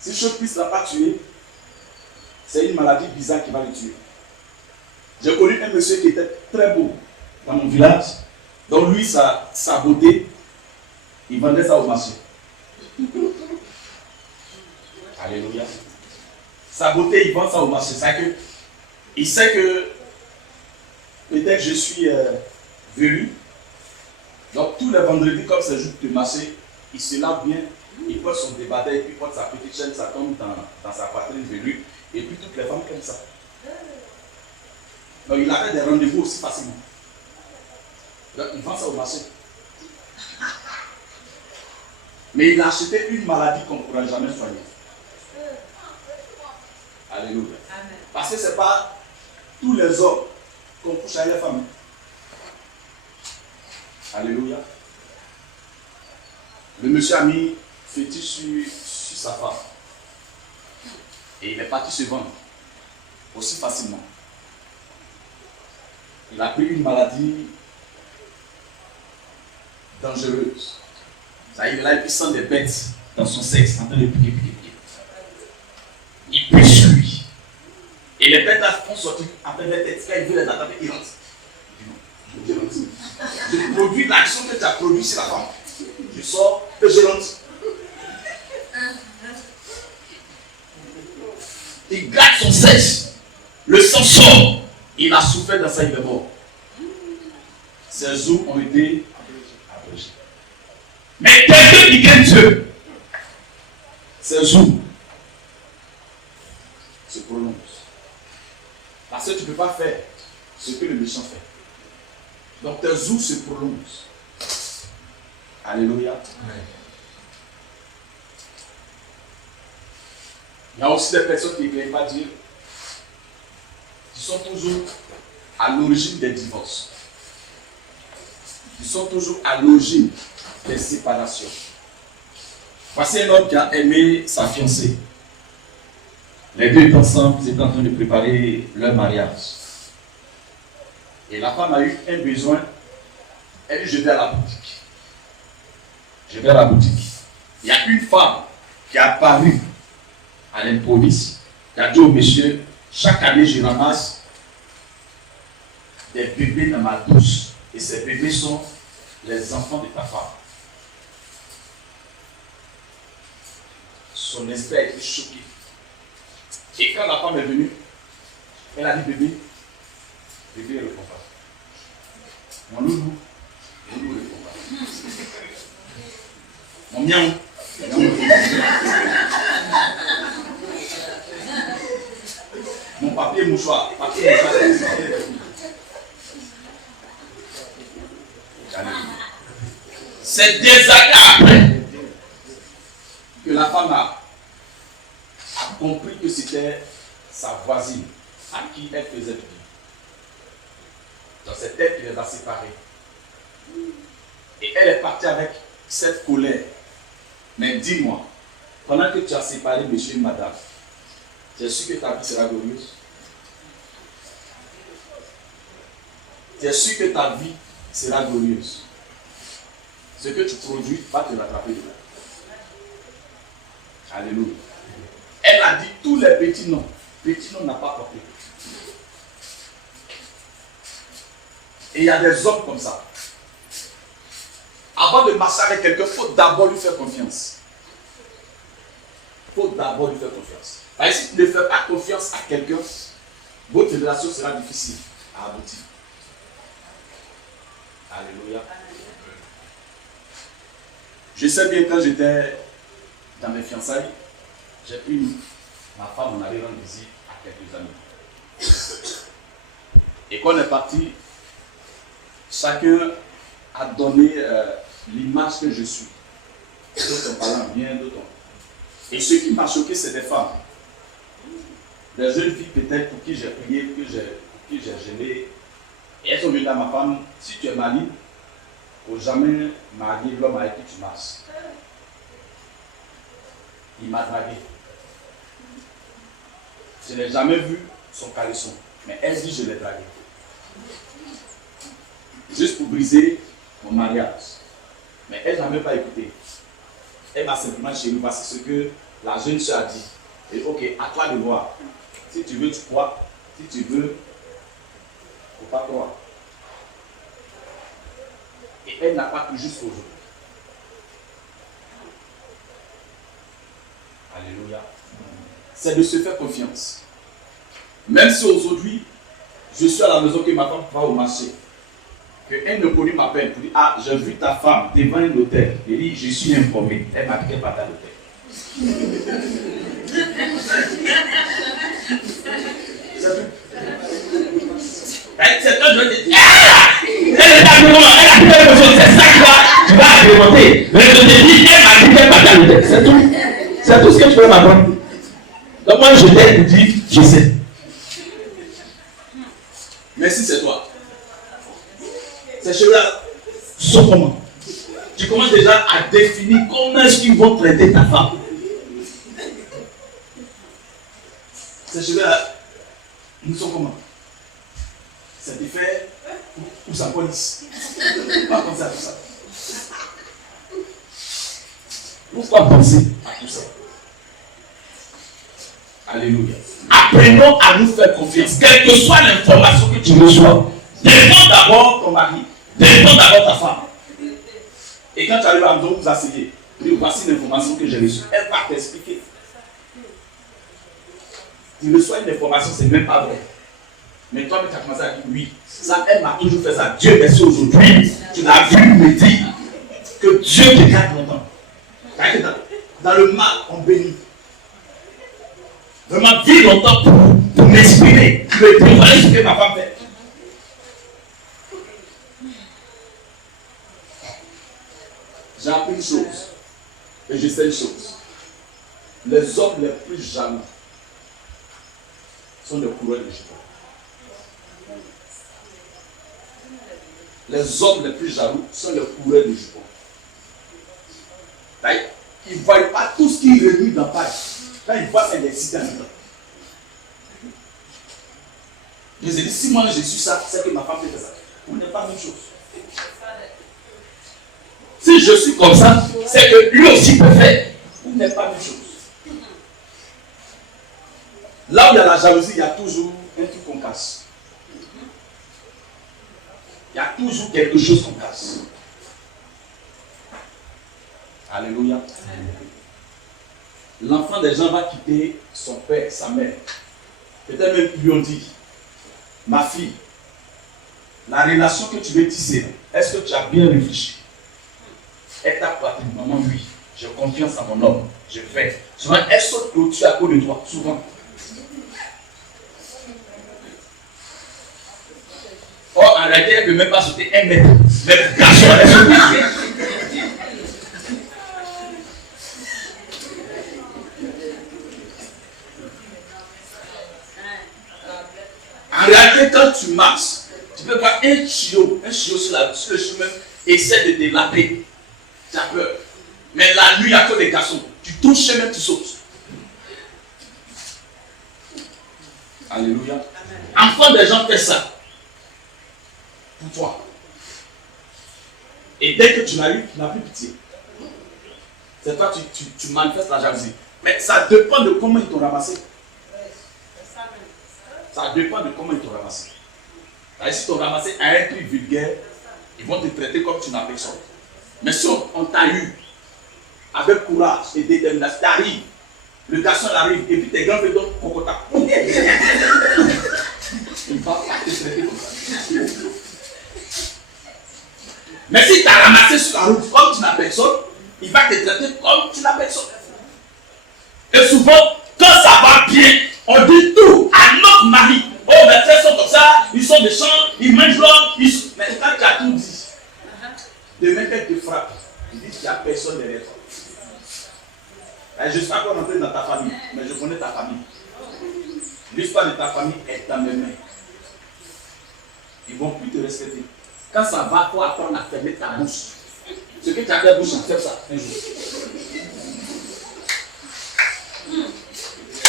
Si Chocpis ne l'a pas tué, c'est une maladie bizarre qui va le tuer. J'ai connu un monsieur qui était très beau dans mon village. Donc lui, sa beauté, il vendait ça au marché. Alléluia. Sa beauté, il vend ça au marché. C'est que il sait que peut-être je suis velu. Donc tous les vendredis, comme c'est jour de marché, il se lave bien, il porte son débardeur, et puis il porte sa petite chaîne, ça tombe dans sa poitrine velue, et puis toutes les femmes comme ça. Donc il avait des rendez-vous aussi facilement. Donc il vend ça au marché. Mais il a acheté une maladie qu'on ne pourra jamais soigner. Alléluia. Parce que ce n'est pas tous les hommes qu'on couche avec les femmes. Alléluia. Le monsieur a mis fétiche sur sa femme. Et il est parti se vendre aussi facilement. Il a pris une maladie dangereuse. Ça y est, là, il sent des bêtes dans son sexe, en train de piquer. Il prie sur lui. Et les bêtes là font sortir après les têtes. Quand il veut les attraper, il rentre. Il dit non, je produis l'action que tu as produite sur la femme. Je sors et je rentre. Il garde son sexe. Le sang sort. Il a souffert dans sa vie de mort. Ses os ont été abrégés. Mais quelqu'un qui craint Dieu, ses os se prononcent. Parce que tu ne peux pas faire ce que le méchant fait. Donc tes os se prononcent. Alléluia. Amen. Il y a aussi des personnes qui ne veulent pas dire, qui sont toujours à l'origine des divorces. Qui sont toujours à l'origine des séparations. Voici un homme qui a aimé sa fiancée. Les deux étaient ensemble, ils étaient en train de préparer leur mariage. Et la femme a eu un besoin. Elle dit, je vais à la boutique. Je vais à la boutique. Il y a une femme qui a apparu à l'improviste, qui a dit au monsieur, chaque année je ramasse des bébés dans ma douce. Et ces bébés sont les enfants de ta femme. Son esprit a été choqué. Et quand la femme est venue, elle a dit bébé, bébé ne répond pas. Mon loulou ne répond pas. Mon miaou, mon papier mouchoir, c'est des années après que la femme a compris que c'était sa voisine à qui elle faisait du bien. Donc c'est elle qui les a séparés. Et elle est partie avec cette colère. Mais dis-moi, pendant que tu as séparé monsieur et madame, tu es sûr que ta vie sera glorieuse? Tu es sûr que ta vie sera glorieuse? Ce que tu produis va te rattraper dedans. Alléluia. Elle a dit tous les petits noms. Petit nom n'a pas porté. Et il y a des hommes comme ça. Avant de marcher avec quelqu'un, il faut d'abord lui faire confiance. Il faut d'abord lui faire confiance. Et si tu ne fais pas confiance à quelqu'un, votre relation sera difficile à aboutir. Alléluia. Je sais bien quand j'étais dans mes fiançailles, j'ai pris ma femme, on allait rendre visite à quelques amis. Et quand on est parti, chacun a donné l'image que je suis. D'autres en parlant bien, d'autres en... Et ce qui m'a choqué, c'est des femmes. Des jeunes filles peut-être pour qui j'ai prié, pour qui j'ai gêné. Et elles sont venues à ma femme, si tu es maligne, il ne faut jamais marier l'homme avec qui tu marches. Il m'a dragué. Je n'ai jamais vu son caleçon. Mais elle dit je l'ai dragué. Juste pour briser mon mariage. Mais elle n'a même pas écouté. Elle m'a simplement chez nous parce que ce que la jeune soeur a dit. Et ok, à toi de voir. Si tu veux, tu crois. Si tu veux, il ne faut pas croire. Et elle n'a pas pu jusqu'au jour. Alléluia. C'est de se faire confiance. Même si aujourd'hui, Je suis à la maison que ma femme va au marché. Qu'un inconnu m'appelle pour dire, ah, j'ai vu ta femme devant un hôtel. Il dit, je suis informé. Elle m'a dit qu'elle partait à l'hôtel. C'est quand je vais te dire, elle a fait quelque chose, c'est ça tu vas agrémenter. Mais je te dis, elle m'a dit qu'elle partait à l'hôtel. C'est tout. C'est tout ce que tu peux m'apprendre. Donc moi je t'ai dit, je sais. Mais si c'est toi, ces cheveux-là sont comment? Tu commences déjà à définir comment est-ce qu'ils vont traiter ta femme. Ces cheveux-là, nous sont comment? Ça te fait ou ça police. Pas comme ça, tout ça. Pourquoi penser à tout ça? Alléluia. Apprenons à nous faire confiance. Quelle que soit l'information que tu reçois, défends d'abord ton mari, défends d'abord ta femme. Et quand tu arrives à vous asseyez, voici l'information que j'ai reçue. Elle va t'expliquer. Tu reçois une information, c'est même pas vrai. Mais toi, tu as commencé à dire oui. Ça, elle m'a toujours fait ça. Dieu merci aujourd'hui. Tu l'as vu me dire que Dieu te garde longtemps. Dans le mal, on bénit. Vraiment, vis longtemps pour m'exprimer. Le dévoiler ce que ma femme fait. J'ai appris une chose. Et je sais une chose. Les hommes les plus jaloux sont les coureurs de jupons. Les hommes les plus jaloux sont les coureurs de jupons. Ils ne voient pas tout ce qui remue dans Paris. Quand ils voient, c'est des cités en même temps. Je les ai dit, si moi je suis ça, c'est que ma femme fait ça. On n'est pas la même chose. Si je suis comme ça, c'est que lui aussi peut faire. On n'est pas la même chose. Là où il y a la jalousie, il y a toujours un truc qu'on casse. Il y a toujours quelque chose qu'on casse. Alléluia. L'enfant des gens va quitter son père, sa mère. Peut-être même ils lui ont dit, ma fille, la relation que tu veux tisser, est-ce que tu as bien réfléchi? Elle t'a parlé, maman, oui, j'ai confiance en mon homme, je fais. Souvent, elle saute clôture à cause de toi, souvent. Or, en réalité, elle ne peut même pas sauter un mètre. Mais le garçon, elle saute. En réalité, quand tu marches, tu peux voir un chiot sur le chemin, essaie de te laver. Tu as peur. Mais la nuit, à cause des garçons, tu touches même, tu sautes. Alléluia. Enfant des gens fait ça. Pour toi. Et dès que tu l'as eu, tu n'as plus pitié. C'est toi, tu manifestes la jalousie. Mais ça dépend de comment ils t'ont ramassé. Ça dépend de comment ils t'ont ramassé. Si t'ont ramassé à un truc vulgaire, ils vont te traiter comme tu n'as personne. Mais si on t'a eu avec courage et détermination, t'arrives, le garçon arrive et puis tes grands fait d'autres cocota. Il ne va pas te traiter comme ça. Mais si tu as ramassé sur la route comme tu n'as personne, il va te traiter comme tu n'as personne. Et souvent, quand ça va bien, on dit tout à notre mari. Oh, mes frères sont comme ça, ils sont méchants, ils mangent l'homme. Mais quand tu as tout dit, demain qu'elle te frappe, il dit qu'il n'y a personne derrière toi. Je ne suis pas encore rentré dans ta famille, mais je connais ta famille. L'histoire de ta famille est dans mes mains. Ils ne vont plus te respecter. Quand ça va, il faut apprendre à fermer ta bouche. Ce que tu as fait bouche, fais ça un jour.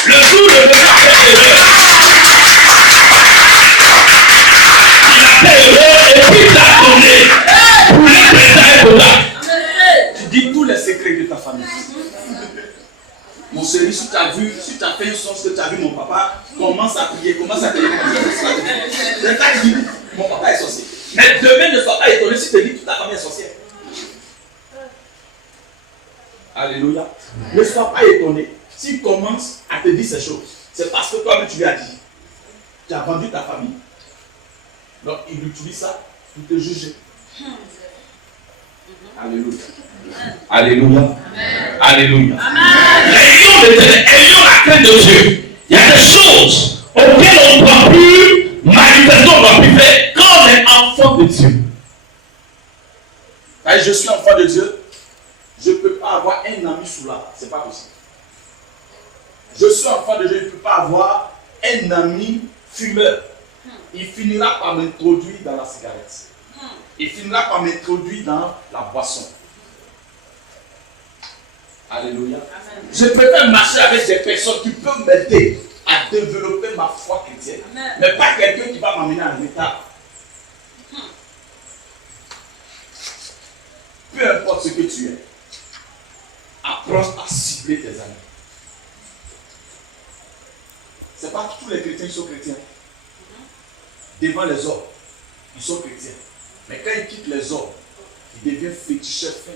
Le jour de il a fait heureux et puis il t'a donné pour les présents. Tu dis tous les secrets de ta famille. Mon chéri, si tu as vu, si tu as fait une chose que tu as vu mon papa, commence à prier, commence à prier. Mon papa est sorcier. Mais demain ne sois pas étonné si tu te dis que toute ta famille est sorcière. Alléluia. Ne sois pas étonné. S'il commence à te dire ces choses, c'est parce que toi-même tu lui as dit. Tu as vendu ta famille. Donc il utilise ça pour te juger. Alléluia. Alléluia. Alléluia. Ayons la crainte de Dieu. Il y a des choses auxquelles on ne doit plus manifester, on ne doit plus faire quand on est enfant de Dieu. Je suis enfant de Dieu. Je ne peux pas avoir un ami sous l'arbre. Ce n'est pas possible. Je suis enfant de Dieu. Je ne peux pas avoir un ami fumeur. Il finira par m'introduire dans la cigarette. Il finira par m'introduire dans la boisson. Alléluia. Amen. Je préfère marcher avec des personnes qui peuvent m'aider à développer ma foi chrétienne. Amen. Mais pas quelqu'un qui va m'amener à l'état. Peu importe ce que tu es, apprends à cibler tes amis. Ce n'est pas tous les chrétiens qui sont chrétiens. Devant les hommes, ils sont chrétiens. Mais quand ils quittent les hommes, ils deviennent féticheurs fins.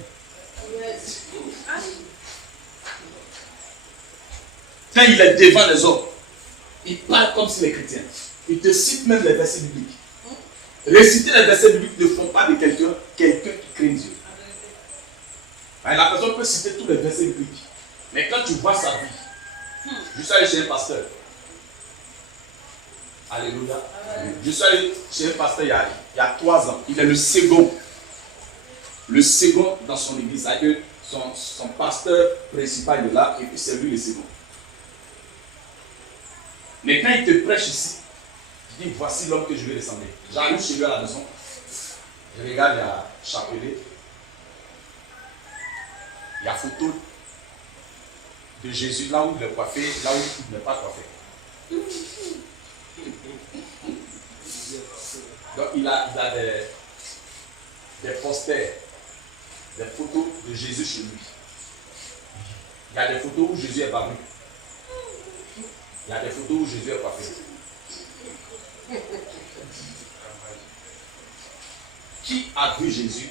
Quand il est devant les hommes, il parle comme s'il est chrétien. Il te cite même les versets bibliques. Réciter les versets bibliques ne font pas de quelqu'un qui craint Dieu. La personne peut citer tous les versets bibliques. Mais quand tu vois sa vie, je suis allé chez un pasteur. Alléluia. Je suis allé chez un pasteur il y a 3 ans. Il est le second. Le second dans son église. C'est-à-dire que son pasteur principal est là et puis c'est lui le second. Mais quand il te prêche ici, il dit voici l'homme que je vais ressembler. J'arrive chez lui à la maison. Je regarde, il y a chapelet. Il y a photo de Jésus là où il est coiffé, là où il n'est pas coiffé. Donc il a des posters, des photos de Jésus chez lui. Il y a des photos où Jésus est barbu. Il y a des photos où Jésus est coiffé. Qui a vu Jésus?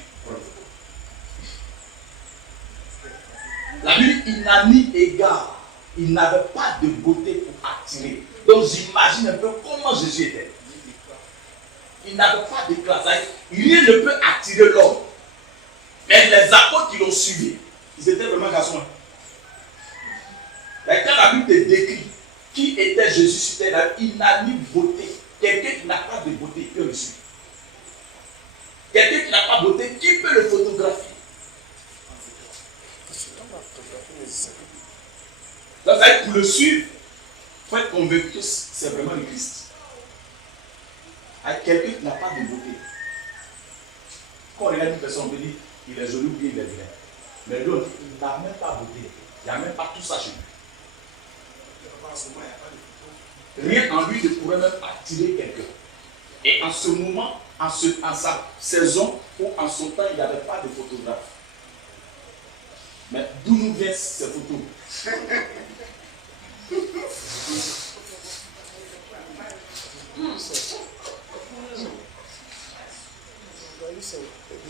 La Bible, il n'a ni égard, il n'avait pas de beauté pour attirer. Donc j'imagine un peu comment Jésus était. Il n'avait pas de classe. Rien ne peut attirer l'homme. Mais les apôtres qui l'ont suivi, ils étaient vraiment garçons. Et quand la Bible te décrit qui était Jésus sur terre, il n'a ni beauté. Quelqu'un qui n'a pas de beauté, il peut le suivre. Quelqu'un qui n'a pas de beauté, qui peut le photographier? Donc, pour le suivre, il faut être convaincu que c'est vraiment le Christ. Avec quelqu'un qui n'a pas de beauté. Quand on regarde une personne, on peut dire il est joli ou bien il est vilain. Mais l'autre, il n'a même pas de beauté. Il n'y a même pas tout ça chez lui. Rien en lui ne pourrait même attirer quelqu'un. Et en ce moment, en sa saison ou en son temps, il n'avait pas de photographe. Mais d'où nous viennent ces photos?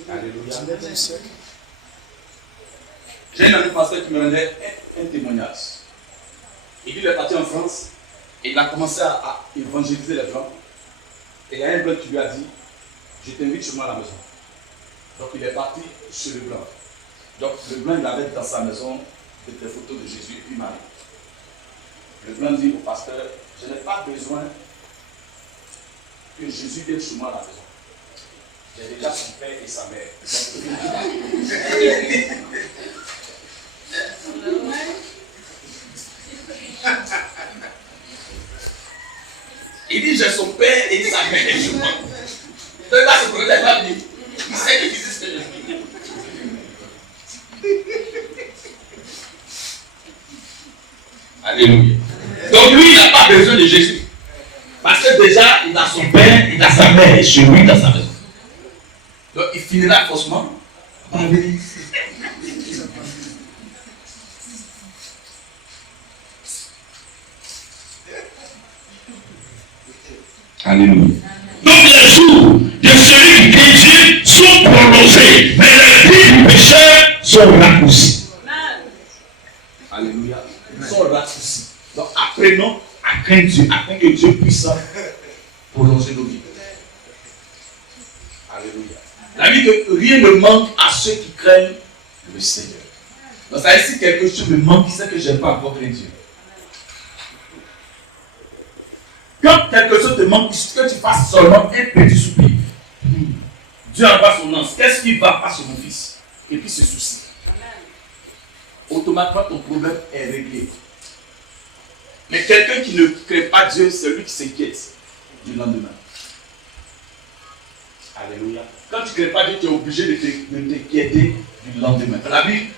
Alléluia. J'ai un ami pasteur qui me rendait un témoignage. Il est parti en France et il a commencé à évangéliser les gens. Et il y a un blanc qui lui a dit je t'invite chez moi à la maison. Donc il est parti chez le blanc. Donc le blanc il avait dans sa maison des photos de Jésus et puis Marie. Le blanc dit au pasteur je n'ai pas besoin que Jésus vienne chez moi à la maison. J'ai déjà son père et sa mère. Il dit j'ai son père et sa mère chez moi. Donc là ce problème va venir. Il sait qu'il existe ce que je dis. Alléluia. Donc lui, il n'a pas besoin de Jésus. Parce que déjà, il a son père, il a sa mère chez lui dans sa maison. Donc il finira forcément par venir ici. Alléluia. Donc les jours de celui qui craint Dieu sont prolongés, mais les vies du pécheur sont raccourcis. Alléluia. Ils sont raccourcis. Donc apprenons à craindre Dieu, afin que Dieu puisse prolonger nos vies. La vie que rien ne manque à ceux qui craignent le Seigneur. Donc ça si quelque chose me manque, c'est que je n'ai pas encore craint Dieu. Quand quelque chose te manque, il suffit que tu fasses seulement un petit soupir. Dieu envoie son ange. Qu'est-ce qui ne va pas sur mon fils? Et puis ce souci. Automatiquement, ton problème est réglé. Mais quelqu'un qui ne craint pas Dieu, c'est lui qui s'inquiète du lendemain. Alléluia. Quand tu ne crains pas Dieu, tu es obligé de t'inquiéter du lendemain. La Bible,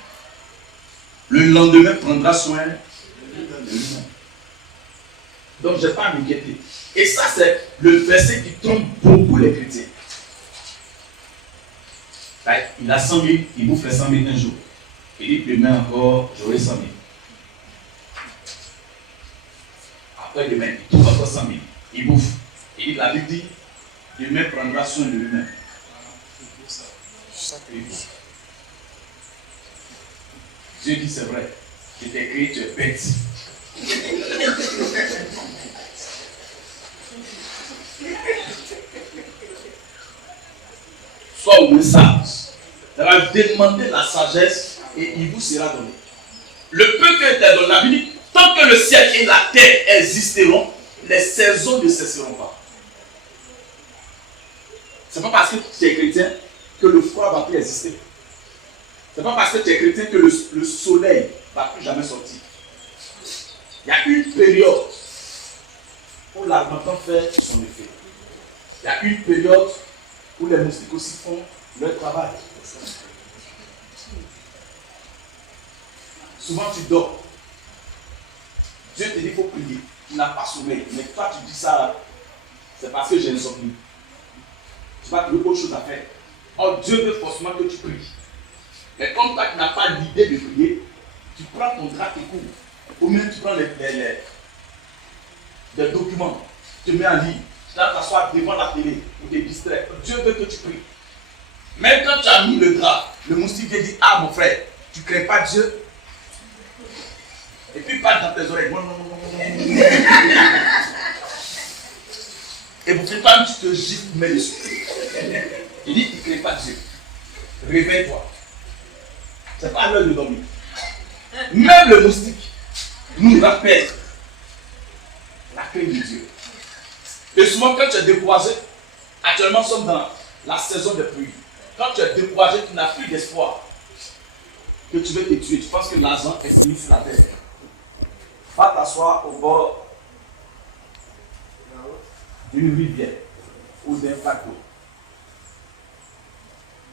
le lendemain prendra soin de lui-même. Donc je n'ai pas à m'inquiéter. Et ça, c'est le verset qui trompe beaucoup les chrétiens. Il a 100 000, il bouffe les 100 000 un jour. Il dit demain encore, j'aurai 100 000. Après demain, il trouve encore 100 000. Il bouffe. Et la Bible dit, demain prendra soin de lui-même. Dieu dit c'est vrai. Je t'ai créé, tu es bête. Sois au moins sage. Ça va demander la sagesse et il vous sera donné. Le peu que t'as donné, la Bible dit, tant que le ciel et la terre existeront, les saisons ne cesseront pas. C'est pas parce que tu es chrétien que le froid va plus exister. C'est pas parce que tu es chrétien que le soleil va plus jamais sortir. Il y a une période où l'harmattan fait son effet. Il y a une période où les moustiques aussi font leur travail. Souvent tu dors. Dieu te dit qu'il faut prier. Tu n'as pas sommeil. Mais toi tu dis ça là. C'est parce que j'ai une sommeil. Tu vas trouver autre chose à faire. Or Dieu veut forcément que tu pries. Mais comme toi tu n'as pas l'idée de prier, tu prends ton drap et cours. Ou même tu prends des documents. Tu te mets en ligne. Tu vas t'asseoir devant la télé pour te distraire. Dieu veut que tu pries. Même quand tu as mis le drap, le moustique vient dire, ah mon frère, tu ne crains pas Dieu. Et puis il parle dans tes oreilles. Et pour finir, tu te gifles, mets dessus. Il dit, tu ne crains pas Dieu. Réveille-toi. Ce n'est pas l'heure de dormir. Même le moustique nous rappelle la crainte de Dieu. Et souvent, quand tu es découragé, actuellement, nous sommes dans la saison de pluie. Quand tu es découragé, tu n'as plus d'espoir que tu veux te tuer. Tu penses que l'argent est fini sur la terre. Va t'asseoir au bord d'une rivière ou d'un plateau d'eau.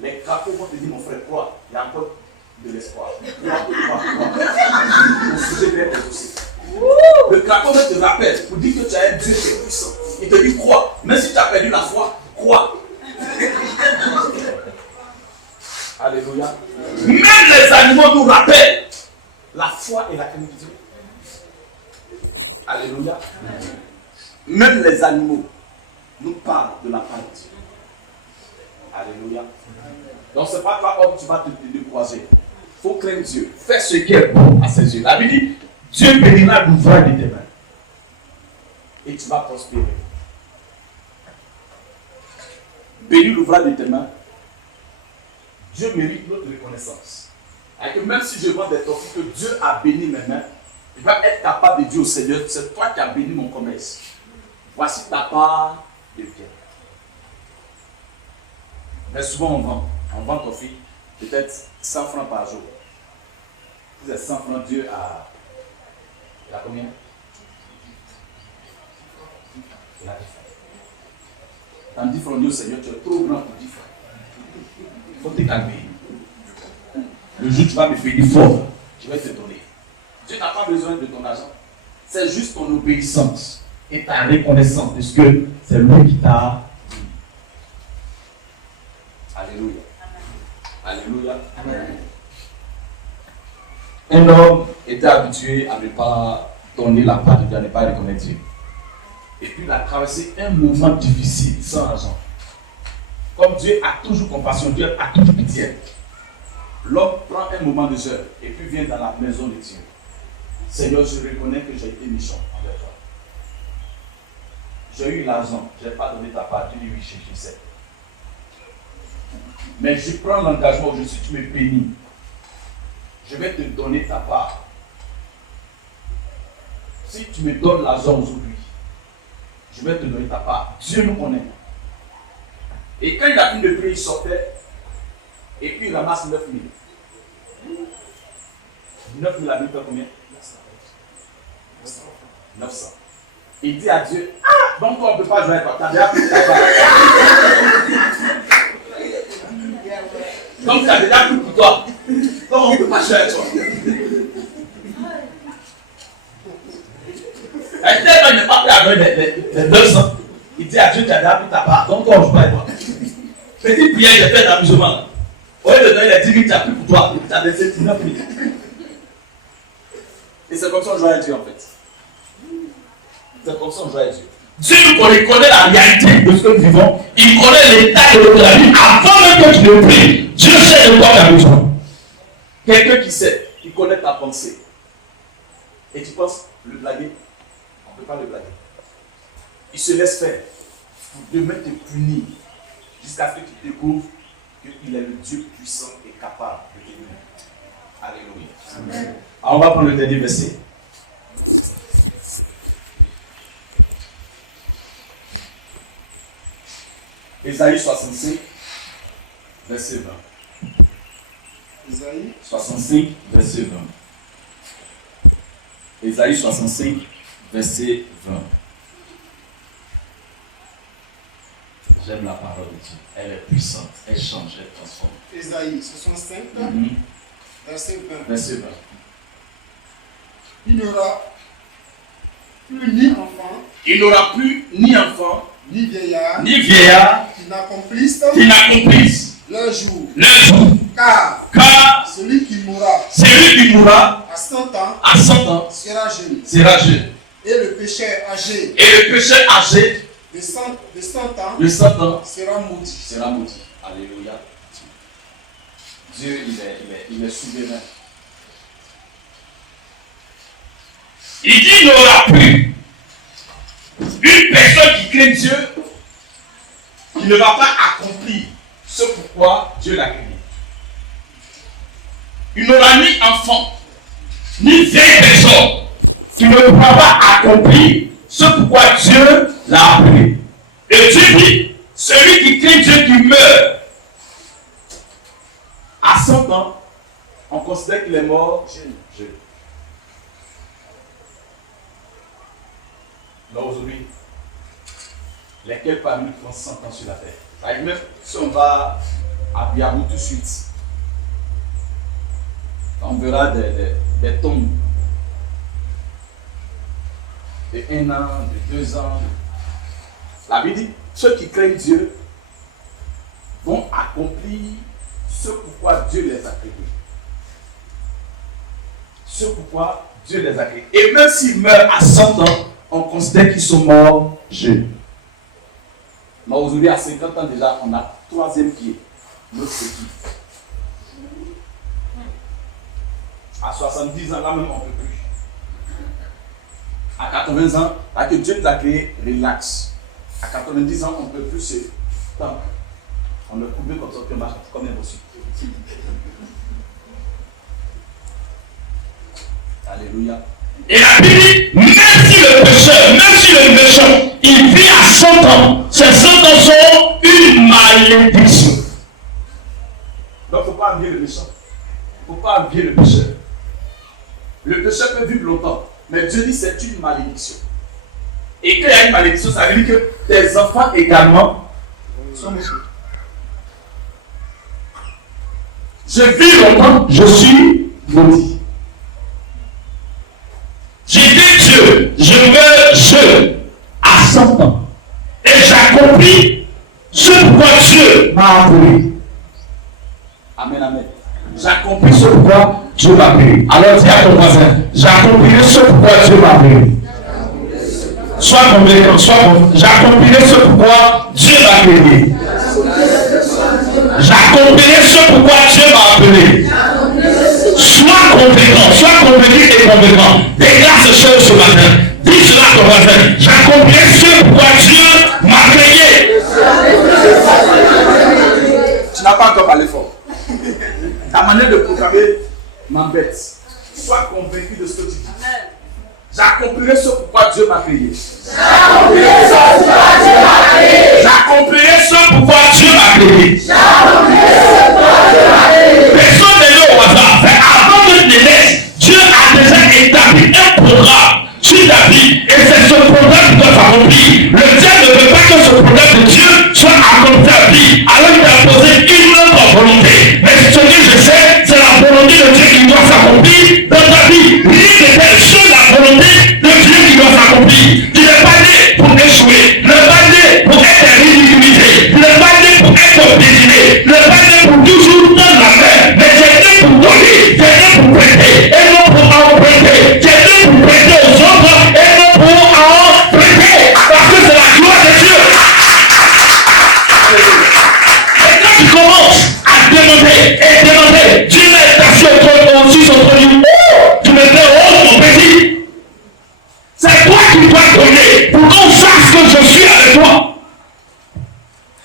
Les crapauds vont te dire, mon frère, crois, il y a encore de l'espoir. Crois. Au sujet de tes aussi. Le crapaud te rappelle pour dire que tu as un Dieu qui est puissant. Il te dit, crois. Même si tu as perdu la foi, crois. Alléluia. Même les animaux nous rappellent la foi et la crainte de Dieu. Alléluia. Même les animaux nous parlent de la part de Dieu. Alléluia. Donc c'est pas toi homme tu vas te décourager. Il faut craindre Dieu. Fais ce qui est bon à ses yeux. La Bible dit, Dieu bénira l'ouvrage de tes mains. Et tu vas prospérer. Bénis l'ouvrage de tes mains. Dieu mérite notre reconnaissance. Et que même si je vois des tortues que Dieu a béni mes mains, je vais être capable de dire au Seigneur, c'est toi qui as béni mon commerce. Voici ta part de bien. Mais souvent on vend ton fils peut-être 100 francs par jour. Vous êtes 100 francs, Dieu a combien? Il a 10 francs. Dans 10 francs, Dieu Seigneur, tu es trop grand pour 10 francs. Il faut te calmer. Le jour où tu vas me bénir fort, je vais te donner. Dieu n'a pas besoin de ton argent. C'est juste ton obéissance et ta reconnaissance de ce que c'est lui qui t'a dit. Alléluia. Alléluia. Amen. Un homme était habitué à ne pas donner la part de Dieu, à ne pas reconnaître Dieu. Et puis il a traversé un moment difficile sans argent. Comme Dieu a toujours compassion, Dieu a toujours pitié. L'homme prend un moment de jeûne et puis vient dans la maison de Dieu. Seigneur, je reconnais que j'ai été méchant envers toi. J'ai eu l'argent, je n'ai pas donné ta part. Dieu dit oui, je sais. Mais je prends l'engagement aujourd'hui, si tu me bénis, je vais te donner ta part. Si tu me donnes l'argent aujourd'hui, je vais te donner ta part. Dieu nous connaît. Et quand il a fini de prier, il sortait. Et puis il ramasse 9 000. 9 000 la Bible fait combien? 900. Il dit à Dieu, ah, donc toi on ne peut pas jouer avec toi. Tu as déjà pris ta part. Donc tu as déjà pris pour toi. Donc on ne peut pas jouer avec toi. Et tellement il n'est pas prêt à jouer les 200. Il dit à Dieu, tu as déjà pris ta part. Donc toi on ne joue pas avec toi. Petite prière, j'ai fait d'amusement. Au lieu de donner les 10 000, tu as pris pour toi. Et puis tu as laissé 19 000. Et c'est comme ça qu'on joue avec Dieu en fait. C'est comme ça qu'on joue avec Dieu. Dieu nous connaît la réalité de ce que nous vivons. Il connaît l'état de notre vie. Avant même que tu ne pries, Dieu sait de quoi tu as besoin. Quelqu'un qui sait, qui connaît ta pensée. Et tu penses le blaguer? On ne peut pas le blaguer. Il se laisse faire. Pour demain te punir. Jusqu'à ce que tu découvres qu'il est le Dieu puissant et capable de te bénir. Alléluia. Amen. Alors on va prendre le dernier verset. Ésaïe 65, verset 20. Ésaïe 65, verset 20. Ésaïe 65, verset 20. J'aime la parole de Dieu. Elle est puissante, elle change, elle transforme. Ésaïe 65, verset 20. Verset 20. Il n'aura plus ni enfant, Il n'aura plus ni enfant, ni vieillard, qui n'accomplissent leur jour. Car celui qui mourra à 100 ans, 100 ans sera jeune. Et Et le pécheur âgé de 100 ans, sera maudit. Alléluia. Dieu, il est souverain. Il dit il n'y aura plus une personne qui craint Dieu qui ne va pas accomplir ce pourquoi Dieu l'a créé. Il n'aura ni enfant, ni vieille personne qui ne pourra pas accomplir ce pourquoi Dieu l'a appelé. Et Dieu dit, celui qui craint Dieu qui meurt à 100 ans, on considère qu'il est mort jeune. Donc aujourd'hui, lesquels parmi nous font 100 ans sur la terre? Avec même si on va à Biarritz tout de suite, on verra des tombes de 1 an, de 2 ans. La Bible dit, ceux qui craignent Dieu vont accomplir ce pourquoi Dieu les a créés. Ce pourquoi Dieu les a créés. Et même s'ils meurent à 100 ans, on considère qu'ils sont morts jeunes. Mais aujourd'hui, à 50 ans déjà, on a 3e pied, notre équipe. À 70 ans, là même, on ne peut plus. À 80 ans, là que Dieu nous a créé, relax. À 90 ans, on ne peut plus se tendre. On est courbé comme ça, puis on marche comme un bossu. Alléluia. Et la Bible dit, même si le pécheur, même si le méchant, il vit à 100 ans, ces 100 ans sont une malédiction. Donc il ne faut pas envier le méchant. Il ne faut pas envier le pécheur. Le pécheur peut vivre longtemps, mais Dieu dit que c'est une malédiction. Et quand il y a une malédiction, ça veut dire que tes enfants également sont méchants. Je vis longtemps, je suis maudit. J'ai dit Dieu, je meurs jeune à 100 ans. Et j'accomplis ce pourquoi Dieu m'a appelé. Amen, amen. J'accomplis ce pourquoi Dieu m'a appelé. Alors dis à ton voisin, j'accomplirai ce pourquoi Dieu m'a appelé. Sois convaincant, j'accomplirai ce pourquoi Dieu m'a appelé. J'accomplirai ce pourquoi Dieu m'a appelé. Sois convaincu et convaincant. Déclare ce chose ce matin. Dis cela à ton voisin. J'accomplis ce pourquoi Dieu m'a créé. Tu n'as pas encore parlé. parler fort. Ta manière de proclamer m'embête. Sois convaincu de ce que tu dis. J'accomplirai ce pourquoi Dieu m'a créé. J'accomplirai ce pourquoi Dieu m'a créé. Personne n'est là au hasard. Avant de te naître, Dieu a déjà établi un programme sur ta vie. Et c'est ce programme qui doit s'accomplir. Le diable ne veut pas que ce programme de Dieu soit accompli dans ta vie. Alors il t'a posé une autre volonté. Mais ce que je sais, c'est la volonté de Dieu qui doit s'accomplir dans ta vie. Rien n'est sur la volonté de Dieu qui doit s'accomplir. Tu n'es pas né pour échouer. Tu n'es pas né pour être ridiculisé. Tu n'es pas né pour être obstiné. Tu n'es pas né pour toujours dans la main. Mais tu es né pour donner. Tu es né pour prêter. Et non pour emprunter. Tu es né pour prêter aux autres. Et non pour emprunter. Parce que c'est la gloire de Dieu. Et quand tu commences à demander et demander, Dieu est assis sur son trône. Tu me fais honte, mon petit. C'est toi qui dois donner pour qu'on sache que je suis avec toi.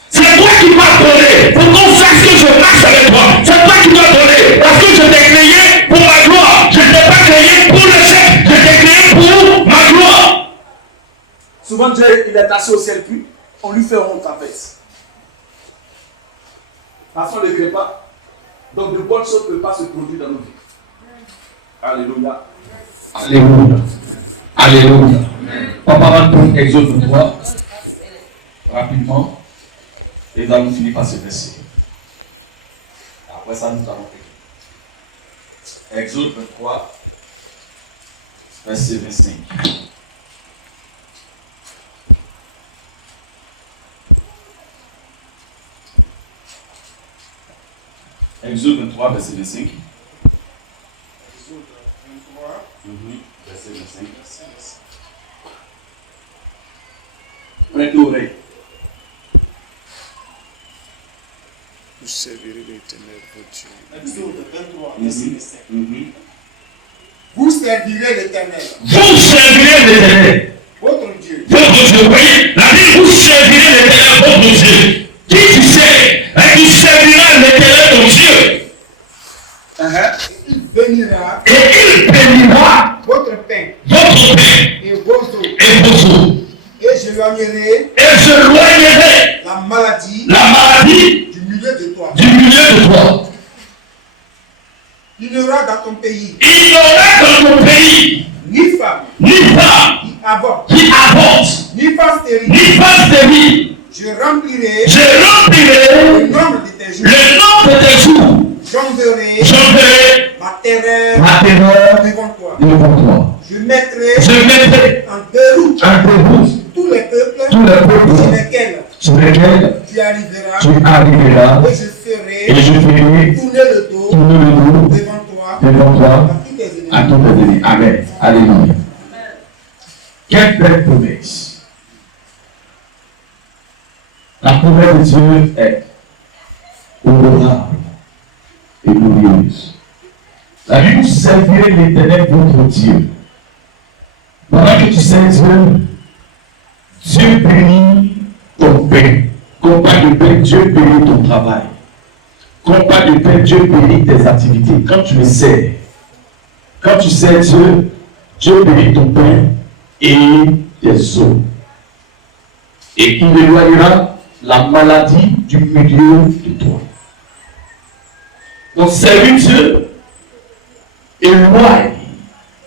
C'est toi qui dois donner pour qu'on sache que je marche avec toi. C'est toi qui dois donner parce que je t'ai créé pour ma gloire. Je ne t'ai pas créé pour le chef. Je t'ai créé pour ma gloire. Souvent Dieu il est assis au ciel puis on lui fait honte en fait. Parce qu'on ne le crée pas. Donc de bonnes choses ne peuvent pas se produire dans nos vies. Alléluia. Alléluia. Alléluia. On va prendre Exode 3 rapidement. Et nous allons finir par ce verset. Après ça, nous allons prier. Exode 23, verset 25. Exode 23, verset 25. Exode 23, Verset 25. verset 25. Prête l'oreille. Vous servirez l'Éternel, votre Dieu. Exode 23, verset 25. Vous servirez l'Éternel, Vous servirez l'Éternel. votre Dieu. Votre Dieu, voyez, la Bible, vous servirez l'Éternel, votre Dieu. Qui tu sais, tu serviras l'Éternel, ton Dieu. Et il bénira Et il bénira votre pain votre pain et vos eaux. et vos eaux. Et j'éloignerai Et je loignerai la maladie la maladie du milieu de toi. du milieu de toi. Il n'y aura dans ton pays Il n'y aura dans ton pays ni femme ni femme qui avorte, qui avorte, ni femme stérile. ni femme stérile. Je remplirai Je remplirai le nombre de tes jours. le nombre de tes jours. J'enverrai J'enverrai ma terreur ma terreur devant toi. devant toi. Je mettrai Je mettrai en déroute un déroute tous les peuples tous les peuples sur lesquels sur lesquels tu arriveras. tu arriveras Et je ferai et je ferai tourner le dos tourner le dos devant toi devant toi à tous tes ennemis. à tous tes ennemis. Amen. Alléluia. Quelle belle promesse. La promesse de Dieu est honorable et glorieuse. La Bible, vous servirez l'Éternel votre Dieu. Pendant que tu sers Dieu, Dieu bénit ton pain. Comme pas de pain, Dieu bénit ton travail. Comme pas de pain, Dieu bénit tes activités. Quand tu le sers, quand tu sers Dieu, Dieu bénit ton pain et tes eaux. Et il éloignera la maladie du milieu de toi. Donc, servir Dieu éloigne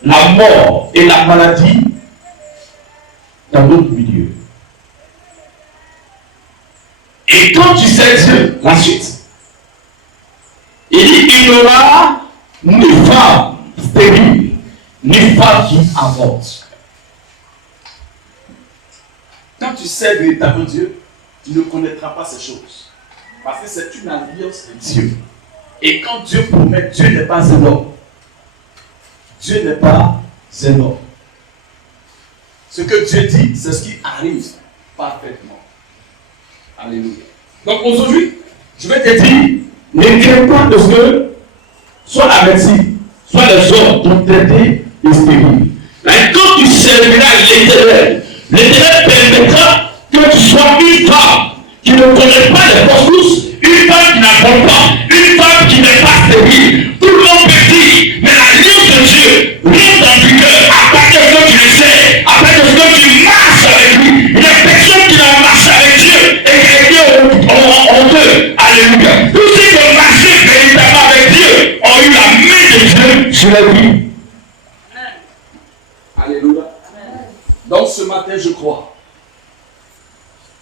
la mort et la maladie dans notre milieu. Et quand tu sers Dieu, la suite, il dit il n'y aura ni femme stérile, ni femme qui avorte. Quand tu sers véritablement Dieu, tu ne connaîtras pas ces choses. Parce que c'est une alliance de Dieu. Et quand Dieu promet, Dieu n'est pas un homme. Dieu n'est pas un homme. Ce que Dieu dit, c'est ce qui arrive parfaitement. Alléluia. Donc aujourd'hui, je vais te dire, ne crains pas de ce que soit la médecine, soit les hommes t'ont traité et stérile. Mais quand tu serviras l'Éternel, l'Éternel permettra que tu sois une femme qui ne connaît pas les forces, une femme qui n'apprend pas. Alléluia. Donc ce matin, je crois,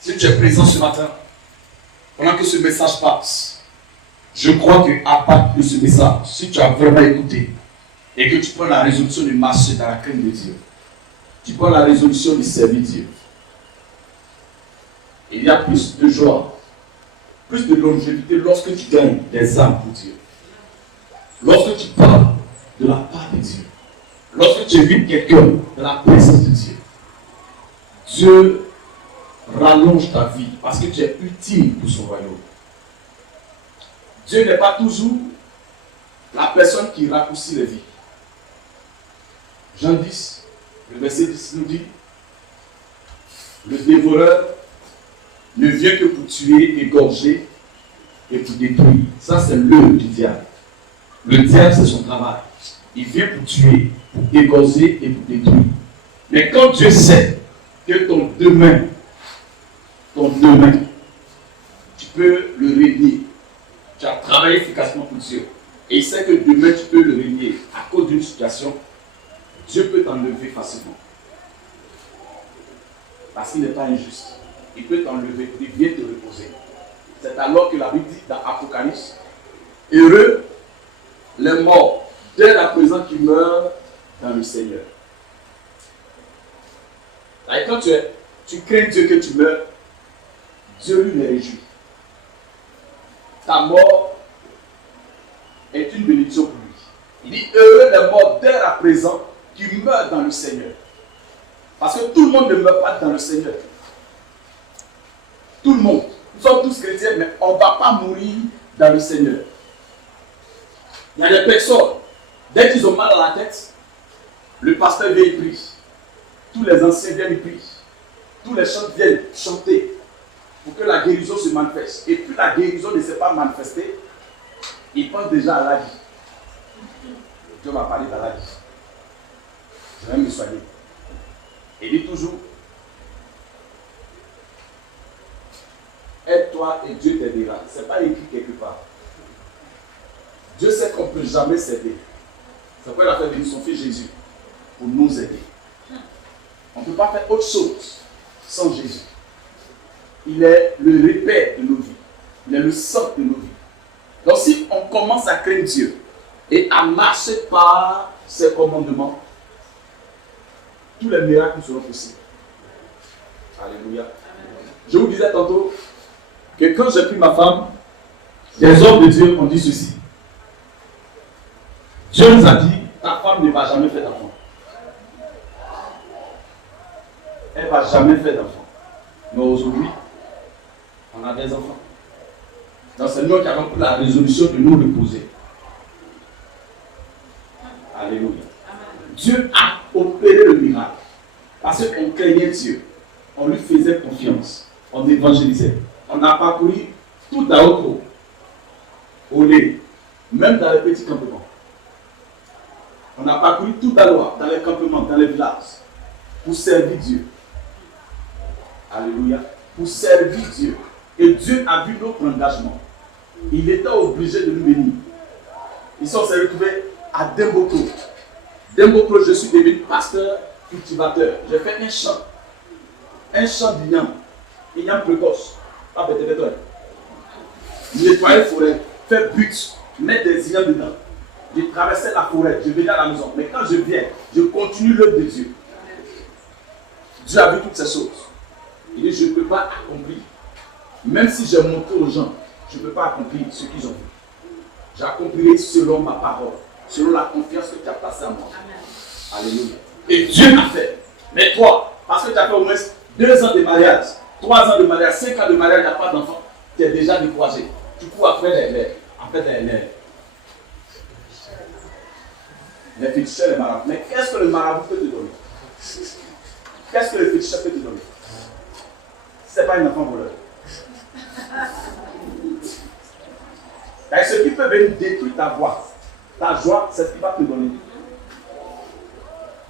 si tu es présent ce matin, pendant que ce message passe, je crois qu'à partir de ce message, si tu as vraiment écouté et que tu prends la résolution de marcher dans la crainte de Dieu, tu prends la résolution de servir Dieu, il y a plus de joie, plus de longévité lorsque tu gagnes des âmes pour Dieu. Lorsque tu parles de la part de Dieu, lorsque tu invites quelqu'un dans la présence de Dieu, Dieu rallonge ta vie parce que tu es utile pour son royaume. Dieu n'est pas toujours la personne qui raccourcit les vies. Jean 10, le verset 10 nous dit, le dévoreur ne vient que pour tuer, égorger et pour détruire. Ça, c'est l'œuvre du diable. Le diable, c'est son travail. Il vient pour tuer, pour égorger et pour détruire. Mais quand Dieu sait que ton demain, tu peux le régner. Tu as travaillé efficacement pour Dieu. Et il sait que demain, tu peux le régner à cause d'une situation. Dieu peut t'enlever facilement. Parce qu'il n'est pas injuste. Il peut t'enlever et bien te reposer. C'est alors que la Bible dit dans Apocalypse, heureux les morts, dès à présent qui meurent dans le Seigneur. Et quand tu crains Dieu que tu meurs, Dieu lui les réjouit. Ta mort est une bénédiction pour lui. Il dit heureux les morts dès à présent qui meurent dans le Seigneur. Parce que tout le monde ne meurt pas dans le Seigneur. Tout le monde. Nous sommes tous chrétiens, mais on ne va pas mourir dans le Seigneur. Il y a des personnes, dès qu'ils ont mal à la tête, le pasteur vient y prier. Tous les anciens viennent y prier. Tous les chants viennent chanter pour que la guérison se manifeste. Et puis la guérison ne s'est pas manifestée, ils pensent déjà à la vie. Dieu m'a parlé de la vie. Je vais me soigner. Il dit toujours, aide-toi et Dieu t'aidera. Ce n'est pas écrit quelque part. Dieu sait qu'on ne peut jamais s'aider. C'est pourquoi il a fait venir son fils Jésus pour nous aider. On ne peut pas faire autre chose sans Jésus. Il est le repère de nos vies. Il est le socle de nos vies. Donc si on commence à craindre Dieu et à marcher par ses commandements, tous les miracles seront possibles. Alléluia. Je vous disais tantôt que quand j'ai pris ma femme, les hommes de Dieu ont dit ceci. Dieu nous a dit, ta femme ne va jamais faire d'enfant. Elle ne va jamais faire d'enfant. Mais aujourd'hui, on a des enfants. Donc c'est nous qui avons pris la résolution de nous reposer. Alléluia. Dieu a opéré le miracle. Parce qu'on craignait Dieu. On lui faisait confiance. On évangélisait. On a parcouru tout à Oko, au lait, même dans les petits campements. On a parcouru tout à Loire, dans les campements, dans les villages, pour servir Dieu. Alléluia. Pour servir Dieu. Et Dieu a vu notre engagement. Il était obligé de nous bénir. Ils sont se retrouvés à Demboko. Demboko, je suis devenu pasteur cultivateur. J'ai fait un champ d'igname. Igname précoce. Pas bête de toi. Nettoyer la forêt, faire but, mettre des ignames dedans. Je traversais la forêt, je venais à la maison. Mais quand je viens, je continue l'œuvre de Dieu. Dieu a vu toutes ces choses. Il dit, je ne peux pas accomplir. Même si j'ai montré aux gens, je ne peux pas accomplir ce qu'ils ont vu. J'accomplirai selon ma parole, selon la confiance que tu as placée en moi. Amen. Alléluia. Et Dieu a fait. Mais toi, parce que tu as fait au moins 2 ans de mariage, 3 ans de mariage, 5 ans de mariage, il n'y a pas d'enfant, tu es déjà découragé. Tu cours après les féticheurs, les marabouts. Mais qu'est-ce que le marabout peut te donner? Qu'est-ce que le féticheur peut te donner? Ce n'est pas un enfant voleur. Ce qui peut venir détruire ta joie, c'est ce qu'il va te donner.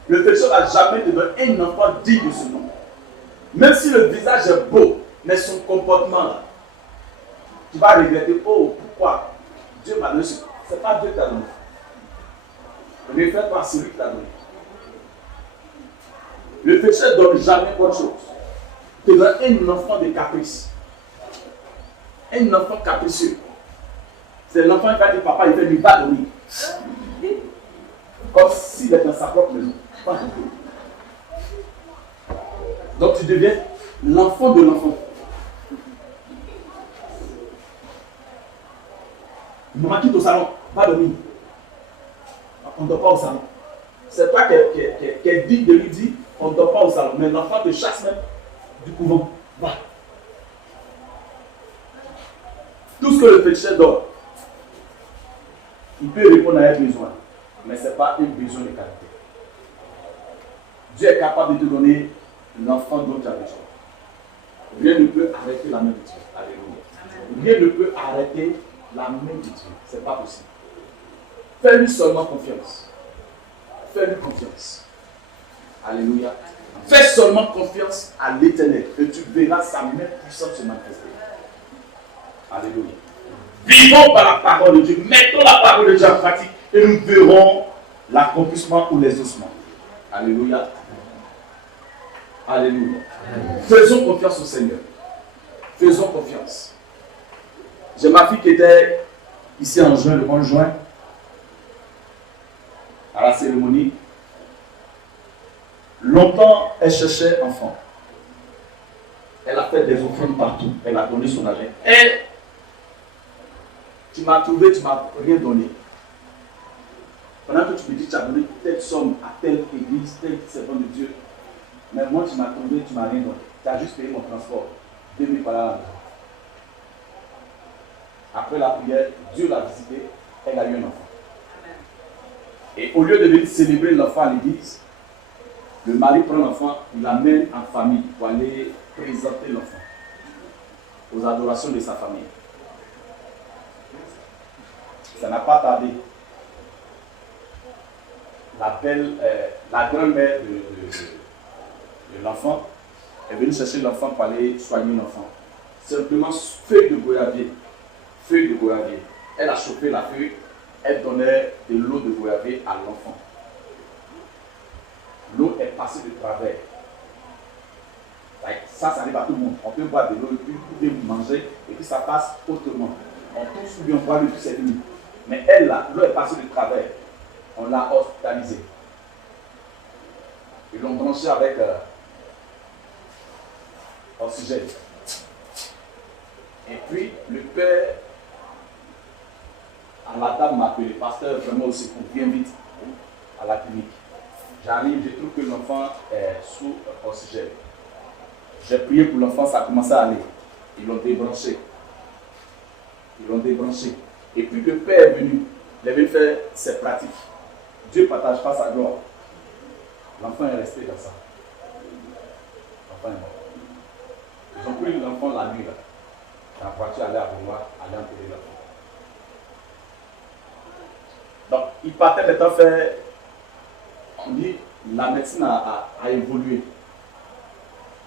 Le féticheur ne va jamais te donner un enfant digne de ce nom. Même si le visage est beau, mais son comportement là, tu vas regretter, oh, pourquoi Dieu m'a donné ce. Ce n'est pas Dieu qui t'a donné. Ne fais pas celui qui t'a donné. Le péché ne donne jamais bonne chose. Tu donnes un enfant de caprice. Un enfant capricieux. C'est l'enfant qui va dire papa, il fait du bas dormir. Comme s'il est dans sa propre maison. Pas du tout. Donc tu deviens l'enfant de l'enfant. Maman quitte au salon, va dormir. On ne dort pas au salon. C'est toi qui est digne de lui dire, on ne dort pas au salon. Mais l'enfant te chasse même du couvent. Va. Tout ce que le péché donne, il peut répondre à un besoin. Mais ce n'est pas un besoin de qualité. Dieu est capable de te donner l'enfant dont tu as besoin. Rien ne peut arrêter la main de Dieu. Alléluia. Rien ne peut arrêter la main de Dieu. Ce n'est pas possible. Fais-lui seulement confiance. Fais-lui confiance. Alléluia. Fais seulement confiance à l'Éternel et tu verras sa main puissante se manifester. Alléluia. Vivons par la parole de Dieu. Mettons la parole de Dieu en pratique et nous verrons l'accomplissement ou les ossements. Alléluia. Alléluia. Faisons confiance au Seigneur. Faisons confiance. J'ai ma fille qui était ici en juin, le mois de juin, à la cérémonie. Longtemps, elle cherchait enfant. Elle a fait des offrandes partout. Elle a donné son argent. Et tu m'as trouvé, tu ne m'as rien donné. Pendant que tu me dis, tu as donné telle somme à telle église, tel servant de Dieu. Mais moi, tu m'as trouvé, tu ne m'as rien donné. Tu as juste payé mon transport. 2000 par là. Après la prière, Dieu l'a visité, elle a eu un enfant. Et au lieu de venir célébrer l'enfant à l'église, le mari prend l'enfant, il l'amène en famille pour aller présenter l'enfant aux adorations de sa famille. Ça n'a pas tardé. La grand-mère de l'enfant est venue chercher l'enfant pour aller soigner l'enfant. Simplement feuille de goyavier. Feuille de goyavier. Elle a chauffé la feuille, elle donnait de l'eau de goyavier à l'enfant. L'eau est passée de travers. Ça arrive à tout le monde. On peut boire de l'eau et puis vous pouvez manger et puis ça passe autrement. On touche ou bien on boit le plus c'est fini. Mais elle là, l'eau est passée de travers. On l'a hospitalisée. Ils l'ont branché avec oxygène. Et puis le père, à la dame m'a appelé, pasteur, vraiment au secours, viens vite à la clinique. J'arrive, je trouve que l'enfant est sous oxygène. J'ai prié pour l'enfant, ça a commencé à aller. Ils l'ont débranché. Et puis le père est venu, il est venu faire ses pratiques. Dieu ne partage pas sa gloire. L'enfant est resté dans ça. L'enfant est mort. Ils ont pris l'enfant la nuit là. La voiture allait à Benoît, allait enterrer l'enfant. Donc, il partait maintenant faire. On dit, la médecine a évolué.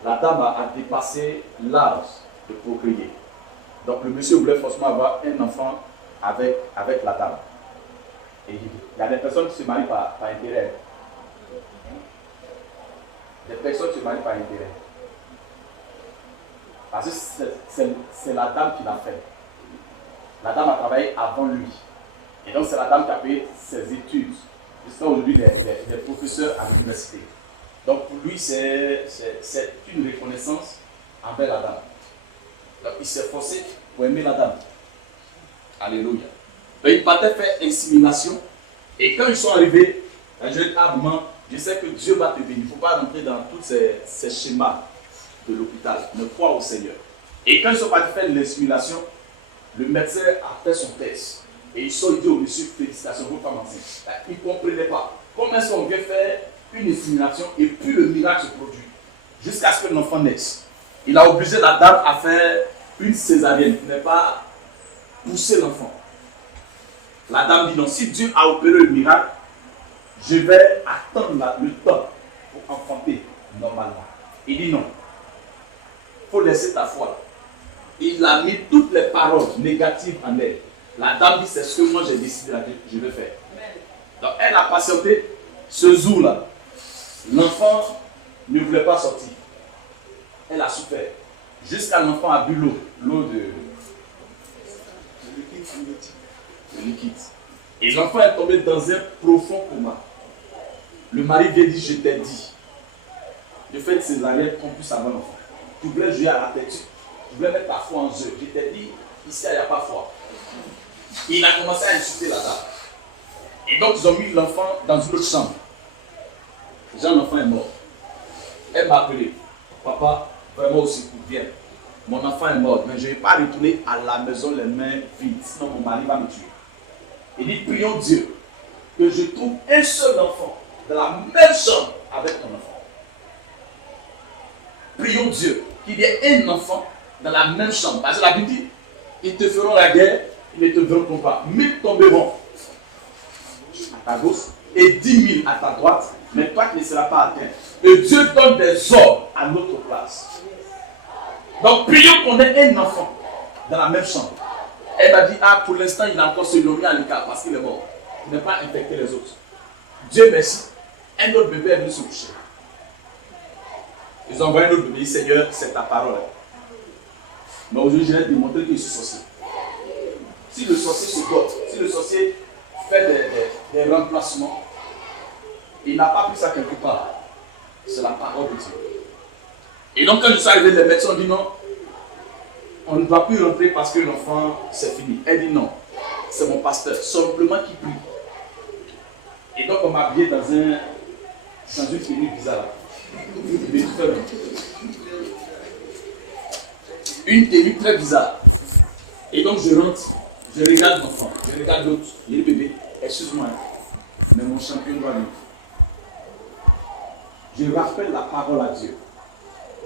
La dame a dépassé l'âge de procréer. Donc, le monsieur voulait forcément avoir un enfant avec la dame. Et il y a des personnes qui se marient par intérêt. Des personnes qui se marient par intérêt. Parce que c'est la dame qui l'a fait. La dame a travaillé avant lui. Et donc, c'est la dame qui a payé ses études. Jusqu'à aujourd'hui, des professeurs à l'université. Donc, pour lui, c'est une reconnaissance envers la dame. Donc, il s'est forcé pour aimer la dame. Alléluia. Donc, il partait faire insémination. Et quand ils sont arrivés, je dis, je sais que Dieu va te bénir. Il ne faut pas rentrer dans tous ces schémas de l'hôpital. Ne crois au Seigneur. Et quand ils sont partis faire l'insémination, le médecin a fait son test. Et ils sont dit au monsieur, félicitations, vos femmes enceintes. Ils ne comprenaient pas. Comment est-ce qu'on vient faire une insémination et puis le miracle se produit jusqu'à ce que l'enfant naisse. Il a obligé la dame à faire une césarienne pour ne pas pousser l'enfant. La dame dit non, si Dieu a opéré le miracle, je vais attendre le temps pour enfanter normalement. Il dit non, il faut laisser ta foi. Il a mis toutes les paroles négatives en elle. La dame dit c'est ce que moi j'ai décidé, je vais faire. Donc elle a patienté ce jour-là. L'enfant ne voulait pas sortir. Elle a souffert. Jusqu'à l'enfant a bu l'eau de liquide. Et l'enfant est tombé dans un profond coma. Le mari vient dire, je t'ai dit, de faire césarienne qu'on puisse avoir l'enfant. Tu voulais jouer à la tête, tu voulais mettre ta foi en jeu. Je t'ai dit, ici il n'y a pas foi. Il a commencé à insulter la dame. Et donc ils ont mis l'enfant dans une autre chambre. Jean, l'enfant est mort. Elle m'a appelé, papa, vraiment au secours, viens. Mon enfant est mort, mais je ne vais pas retourner à la maison les mains vides, sinon mon mari va me tuer. Il dit, prions Dieu que je trouve un seul enfant dans la même chambre avec ton enfant. Prions Dieu qu'il y ait un enfant dans la même chambre. Parce que la Bible dit, ils te feront la guerre, ils ne te verront pas. 1000 tomberont à ta gauche et 10 000 à ta droite, mais toi qui ne seras pas atteint. Et Dieu donne des hommes à notre place. Donc prions qu'on ait un enfant dans la même chambre. Elle m'a dit, ah, pour l'instant, il a encore se mis à l'écart parce qu'il est mort. Il n'est pas infecté les autres. Dieu merci. Un autre bébé est venu se coucher. Ils ont envoyé un autre bébé. Seigneur, c'est ta parole. Mais aujourd'hui, je vais démontrer qu'il est sorcier. Si le sorcier se gote, si le sorcier fait des remplacements, il n'a pas pris ça quelque part. C'est la parole de Dieu. Et donc, quand je suis arrivé, les médecins ont dit non. On ne va plus rentrer parce que l'enfant, c'est fini. Elle dit non, c'est mon pasteur, simplement qui prie. Et donc on m'a habillé dans une tenue bizarre. Une tenue très bizarre. Et donc je rentre, je regarde l'enfant, je regarde l'autre. Il dit bébé, excuse-moi, mais mon champion doit vivre. Je rappelle la parole à Dieu.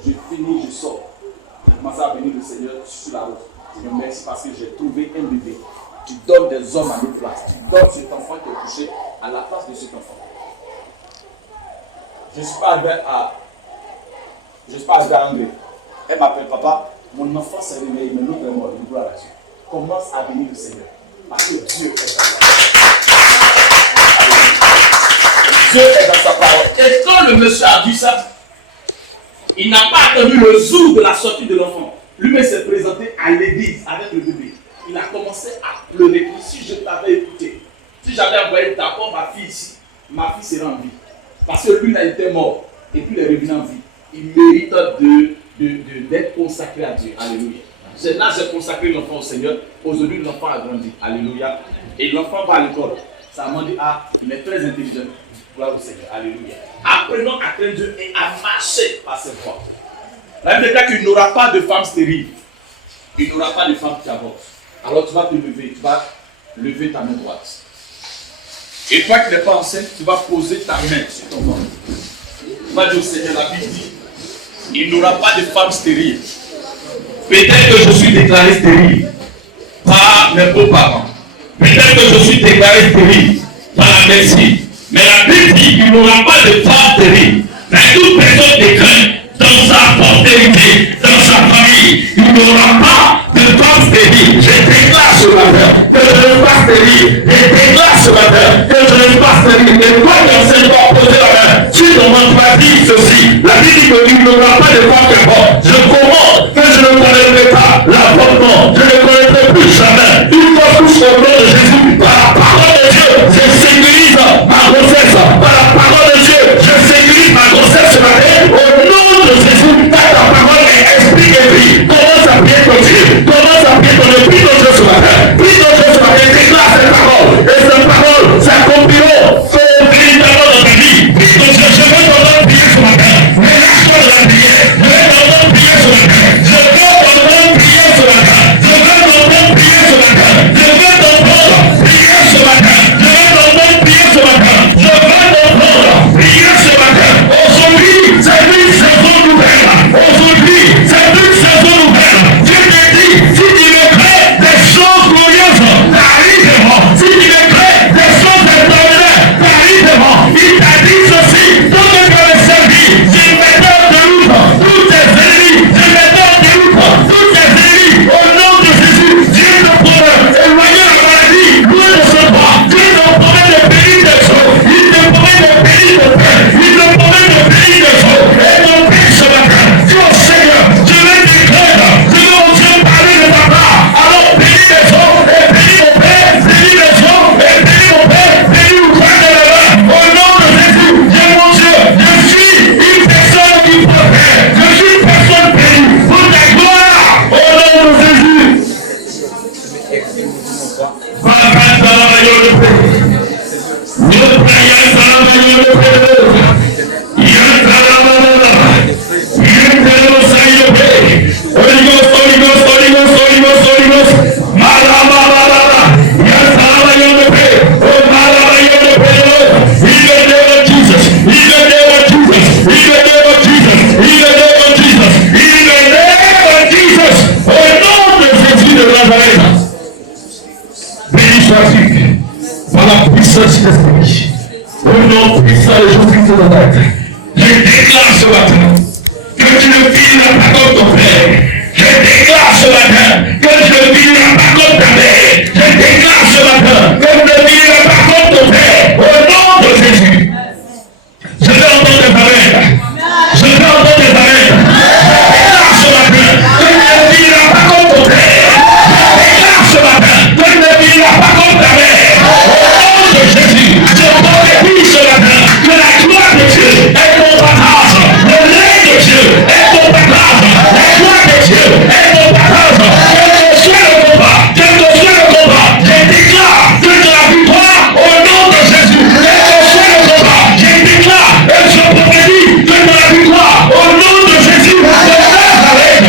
Je finis, je sors. J'ai commencé à bénir le Seigneur sur la route. Je te remercie parce que j'ai trouvé un bébé. Tu donnes des hommes à notre place. Tu donnes cet enfant qui est couché à la place de cet enfant. Je ne suis pas arrivé à André. Elle m'appelle papa. Mon enfant s'est réveillé, mais l'autre est mort. Je gloire à Dieu. Commence à bénir le Seigneur. Parce que Dieu est dans sa parole. Dieu est dans sa parole. Et quand le monsieur a vu ça, il n'a pas attendu le jour de la sortie de l'enfant. Lui-même s'est présenté à l'église avec le bébé. Il a commencé à pleurer. Si je t'avais écouté, si j'avais envoyé d'abord ma fille ici, ma fille serait en vie. Parce que lui, il a été mort et puis il est revenu en vie. Il mérite d'être consacré à Dieu. Alléluia. Là, j'ai consacré l'enfant au Seigneur. Aujourd'hui, l'enfant a grandi. Alléluia. Et l'enfant va à l'école. Ça m'a dit, ah, il est très intelligent. Gloire au Seigneur. Alléluia. Apprenons à craindre Dieu et à marcher par ses voies. La Bible dit qu'il n'aura pas de femme stérile. Il n'aura pas de femme qui avorte. Alors tu vas te lever, tu vas lever ta main droite. Et toi qui n'es pas enceinte, tu vas poser ta main sur ton ventre. Tu vas dire au Seigneur, la Bible dit, il n'aura pas de femme stérile. Peut-être que je suis déclaré stérile par mes beaux-parents. Peut-être que je suis déclaré stérile par la médecine. Mais la Bible dit qu'il n'aura pas de femme stérile. Mais toute personne déclare dans sa postérité, dans sa famille, il n'aura pas de femme stérile. Je déclare ce matin que je ne suis pas stérile. Je déclare ce matin que je ne suis pas stérile. Et toi qui enseigne pas poser la main, tu ne m'as dit ceci. La Bible dit qu'il n'aura pas de femme qui avorte. Je commande que je ne connaîtrai pas l'avortement. Je ne connaîtrai plus jamais. Une fois tous au nom de Jésus, par la parole de Dieu, je sécurise ma grossesse. Par la parole de Dieu, je sécurise ma grossesse ce matin. Au nom de Jésus, ta parole est esprit et vie. Commence à prier ton Dieu. Commence à prier ton Dieu. Prie ton Dieu ce matin. Prie ton Dieu ce matin. Déclare cette parole. Et cette parole s'accompliront. Véritablement dans ta vie. Prie ton Dieu. Je veux t'entendre prier ce matin. Relâche-toi de la prière. Je veux t'entendre prier ce matin. Je veux t'entendre prier ce matin. Je veux t'entendre prier ce matin. Je veux t'entendre Nazareth. Je déclare ce matin que tu ne finiras pas comme ton frère. Je déclare ce matin que tu ne finiras pas comme ta mère. Je déclare ce matin que tu ne finiras pas comme ton père. Au nom de Jésus. Je vais entendre tes amènes. Je vais entendre tes amènes. Je déclare ce matin que tu ne finiras pas comme ton père. Je déclare ce matin que tu ne finiras pas comme ta mère. Au nom de Jésus. Je prophétise ce matin que la gloire de Dieu est ton partage. Le règne de Dieu est ton partage. La gloire de Dieu est ton partage. Quel que soit le combat, je déclare que de la victoire au nom de Jésus. Quel que soit le combat, je déclare et je prophétise que de la victoire au nom de Jésus de Nazareth.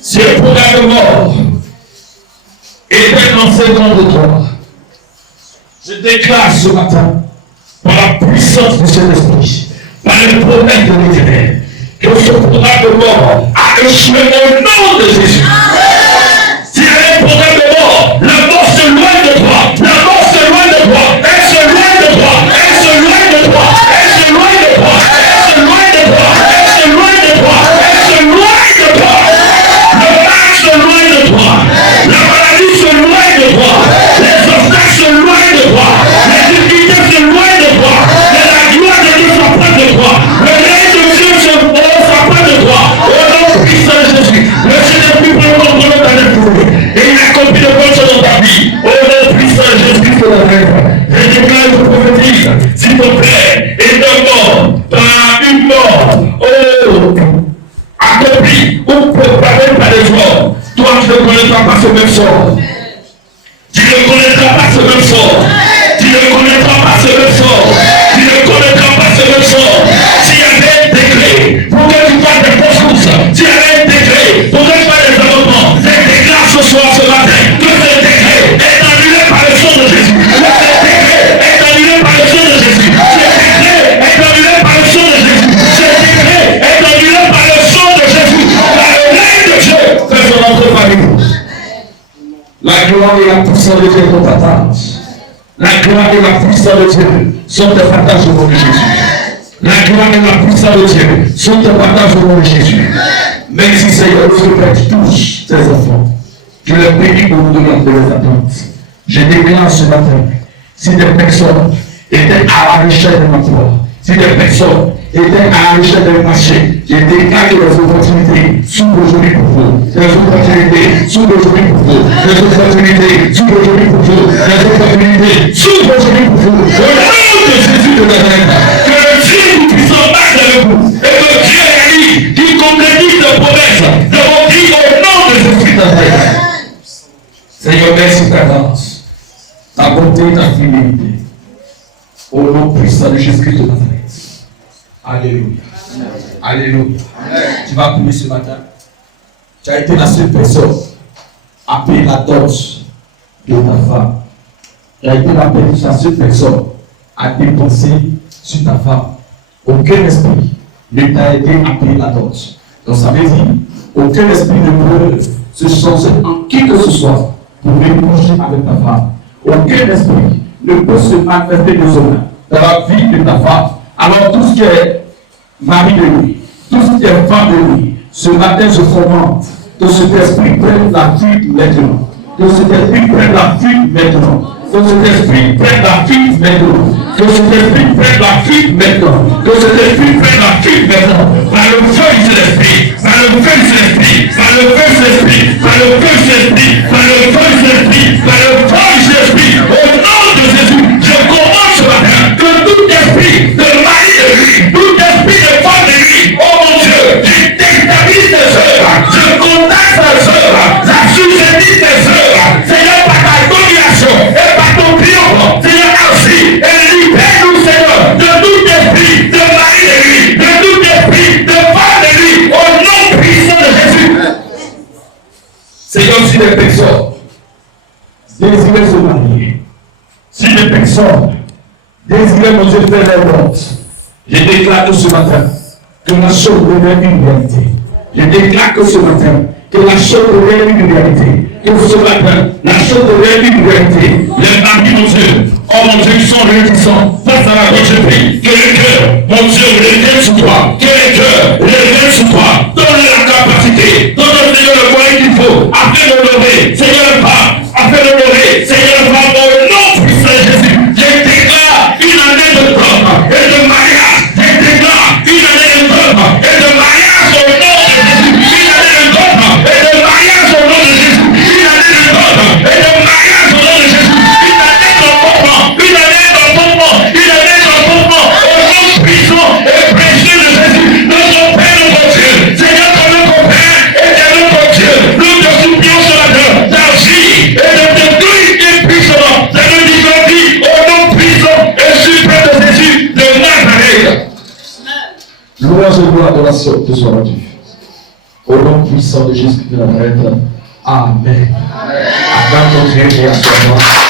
Si le programme de mort était lancé contre toi, je déclare ce matin, par la puissance du Saint-Esprit, par le promesse de l'Éternel, que ce programme de mort a échoué au nom de Jésus. S'il y a un programme de mort, la mort se loigne de toi. La mort se loigne de toi. Elle se loigne de toi. Elle se loigne de toi. Elle se loigne de toi. Elle se loigne de toi. Elle se loigne de toi. Elle se loigne de toi. Le mal se loigne de toi. La maladie se loigne de toi. Les obstacles se loignent de toi. Les difficultés se loignent de toi. Mais la gloire de Dieu s'approche de toi. Le règne de Dieu s'approche de toi. Au nom puissant de Jésus. Le Saint-Esprit prend le contrôle de ta vie. Et il accomplit de bonnes choses dans ta vie. Au nom puissant de Jésus de Nazareth. Je déclare et je prophétise. Si ton frère est mort par une mort, accomplie ou préparée par les hommes, toi tu ne connaîtras pas ce même sort. Tu ne connaîtras pas ce même sort. Tu ne connaîtras pas ce même sort. Tu ne connaîtras pas ce même sort. S'il y avait un décret pour que tu fasses des fausses courses, s'il y avait un décret pour que tu fasses des amendements, je déclare ce soir, ce matin, que ce décret est annulé par le sang de Jésus. Ce décret est annulé par le sang de Jésus. Ce décret est annulé par le sang de Jésus. Ce décret est annulé par le sang de Jésus. Par le règne de Dieu, fait son entrée parmi nous. La gloire et la puissance de Dieu sont partage. La gloire et la puissance de Dieu sont de partage au nom de Jésus. La gloire et la puissance de Dieu sont de partage au nom de Jésus. Même si Seigneur, le Père touche tes enfants, je les bénis au nom de les attentes. Je déclare ce matin, si des personnes étaient à la recherche de l'emploi, si des personnes étaient à la recherche d'un marché, je déclare que les opportunités s'ouvrent aujourd'hui pour vous. Les opportunités s'ouvrent aujourd'hui pour vous. Les opportunités s'ouvrent aujourd'hui pour vous. Les opportunités s'ouvrent aujourd'hui pour vous. Au nom de Jésus de Nazareth, que le Dieu tout-puissant marche avec vous. Et que Dieu réalise, qu'il concrétise les promesses de vos vies au nom de Jésus de Nazareth. Seigneur, merci ta grâce, ta bonté, ta fidélité. Au nom puissant de Jésus-Christ de Nazareth. Alléluia. Alléluia. Tu vas prier ce matin. Tu as été la seule personne à payer la dot de ta femme. Tu as été la seule personne à dépenser sur ta femme. Aucun esprit ne t'a aidé à payer la dot. Donc ça veut dire, aucun esprit ne peut se changer en qui que ce soit pour venir coucher avec ta femme. Aucun esprit ne peut se manifester désormais dans la vie de ta femme. Alors tout ce qui est mari de lui, tout ce qui est femme de lui, ce matin je fomente que cet esprit prenne la fuite maintenant. Que cet esprit prenne la fuite maintenant. Que cet esprit prenne la fuite maintenant. Que cet esprit prenne la fuite maintenant. Que cet esprit prenne la fuite maintenant. Par le feu de l'esprit. Par le feu de l'esprit. Par le feu de l'esprit. Par le feu de l'esprit. Par le feu de l'esprit. Par le feu de l'esprit. Au nom de Jésus, je commande ce matin que tout esprit de mari de lui, tout esprit de femme de lui, oh mon Dieu, tu déstabilises tes œuvres. Je contacte tes œuvres. J'assujettis tes œuvres. Seigneur, par ta domination et par ton triomphe, Seigneur, ainsi, et libère-nous, Seigneur, de tout esprit de mari de lui, de tout esprit de femme de lui, au nom puissant de Jésus. Seigneur, si les personnes désirent se marier, si les personnes désirent, mon Dieu, faire leur vote, je déclare que ce matin, que la chose devienne une réalité. Je déclare que ce matin, que la chose devienne une réalité. Que ce matin, la chose devienne une réalité. Les maris, mon Dieu, oh mon Dieu, qui sont réticents face à la gorge de prix. Que les cœurs, mon Dieu, reviennent sur toi. Que les cœurs reviennent sur toi. Donne-leur la capacité. Donne-leur, Seigneur, le moyen qu'il faut. Afin de l'honorer. Seigneur, pas. Afin de l'honorer. Seigneur, pas. Au nom puissant de Jésus. Je déclare une année de dogme et de mariage. Je déclare une année de dogme et de mariage au nom de Jésus. Une année de dogme et de mariage au nom de Jésus. Une année de dogme et de mariage au nom de Jésus. Une année d'enfant. Une année d'enfant. Une année d'enfant. Au nom puissant et précieux de Jésus. Notre Père, notre Dieu. Seigneur, ton notre Père et notre Dieu. Nous te supplions sur la terre d'agir et de te glorifier puissamment. Seigneur, nous te dis au nom puissant et suprême de Jésus de Nazareth. Louange et gloire, adoration te soit rendue. Au nom puissant de Jésus de Nazareth. Amen. Acclame ton Dieu et à toi.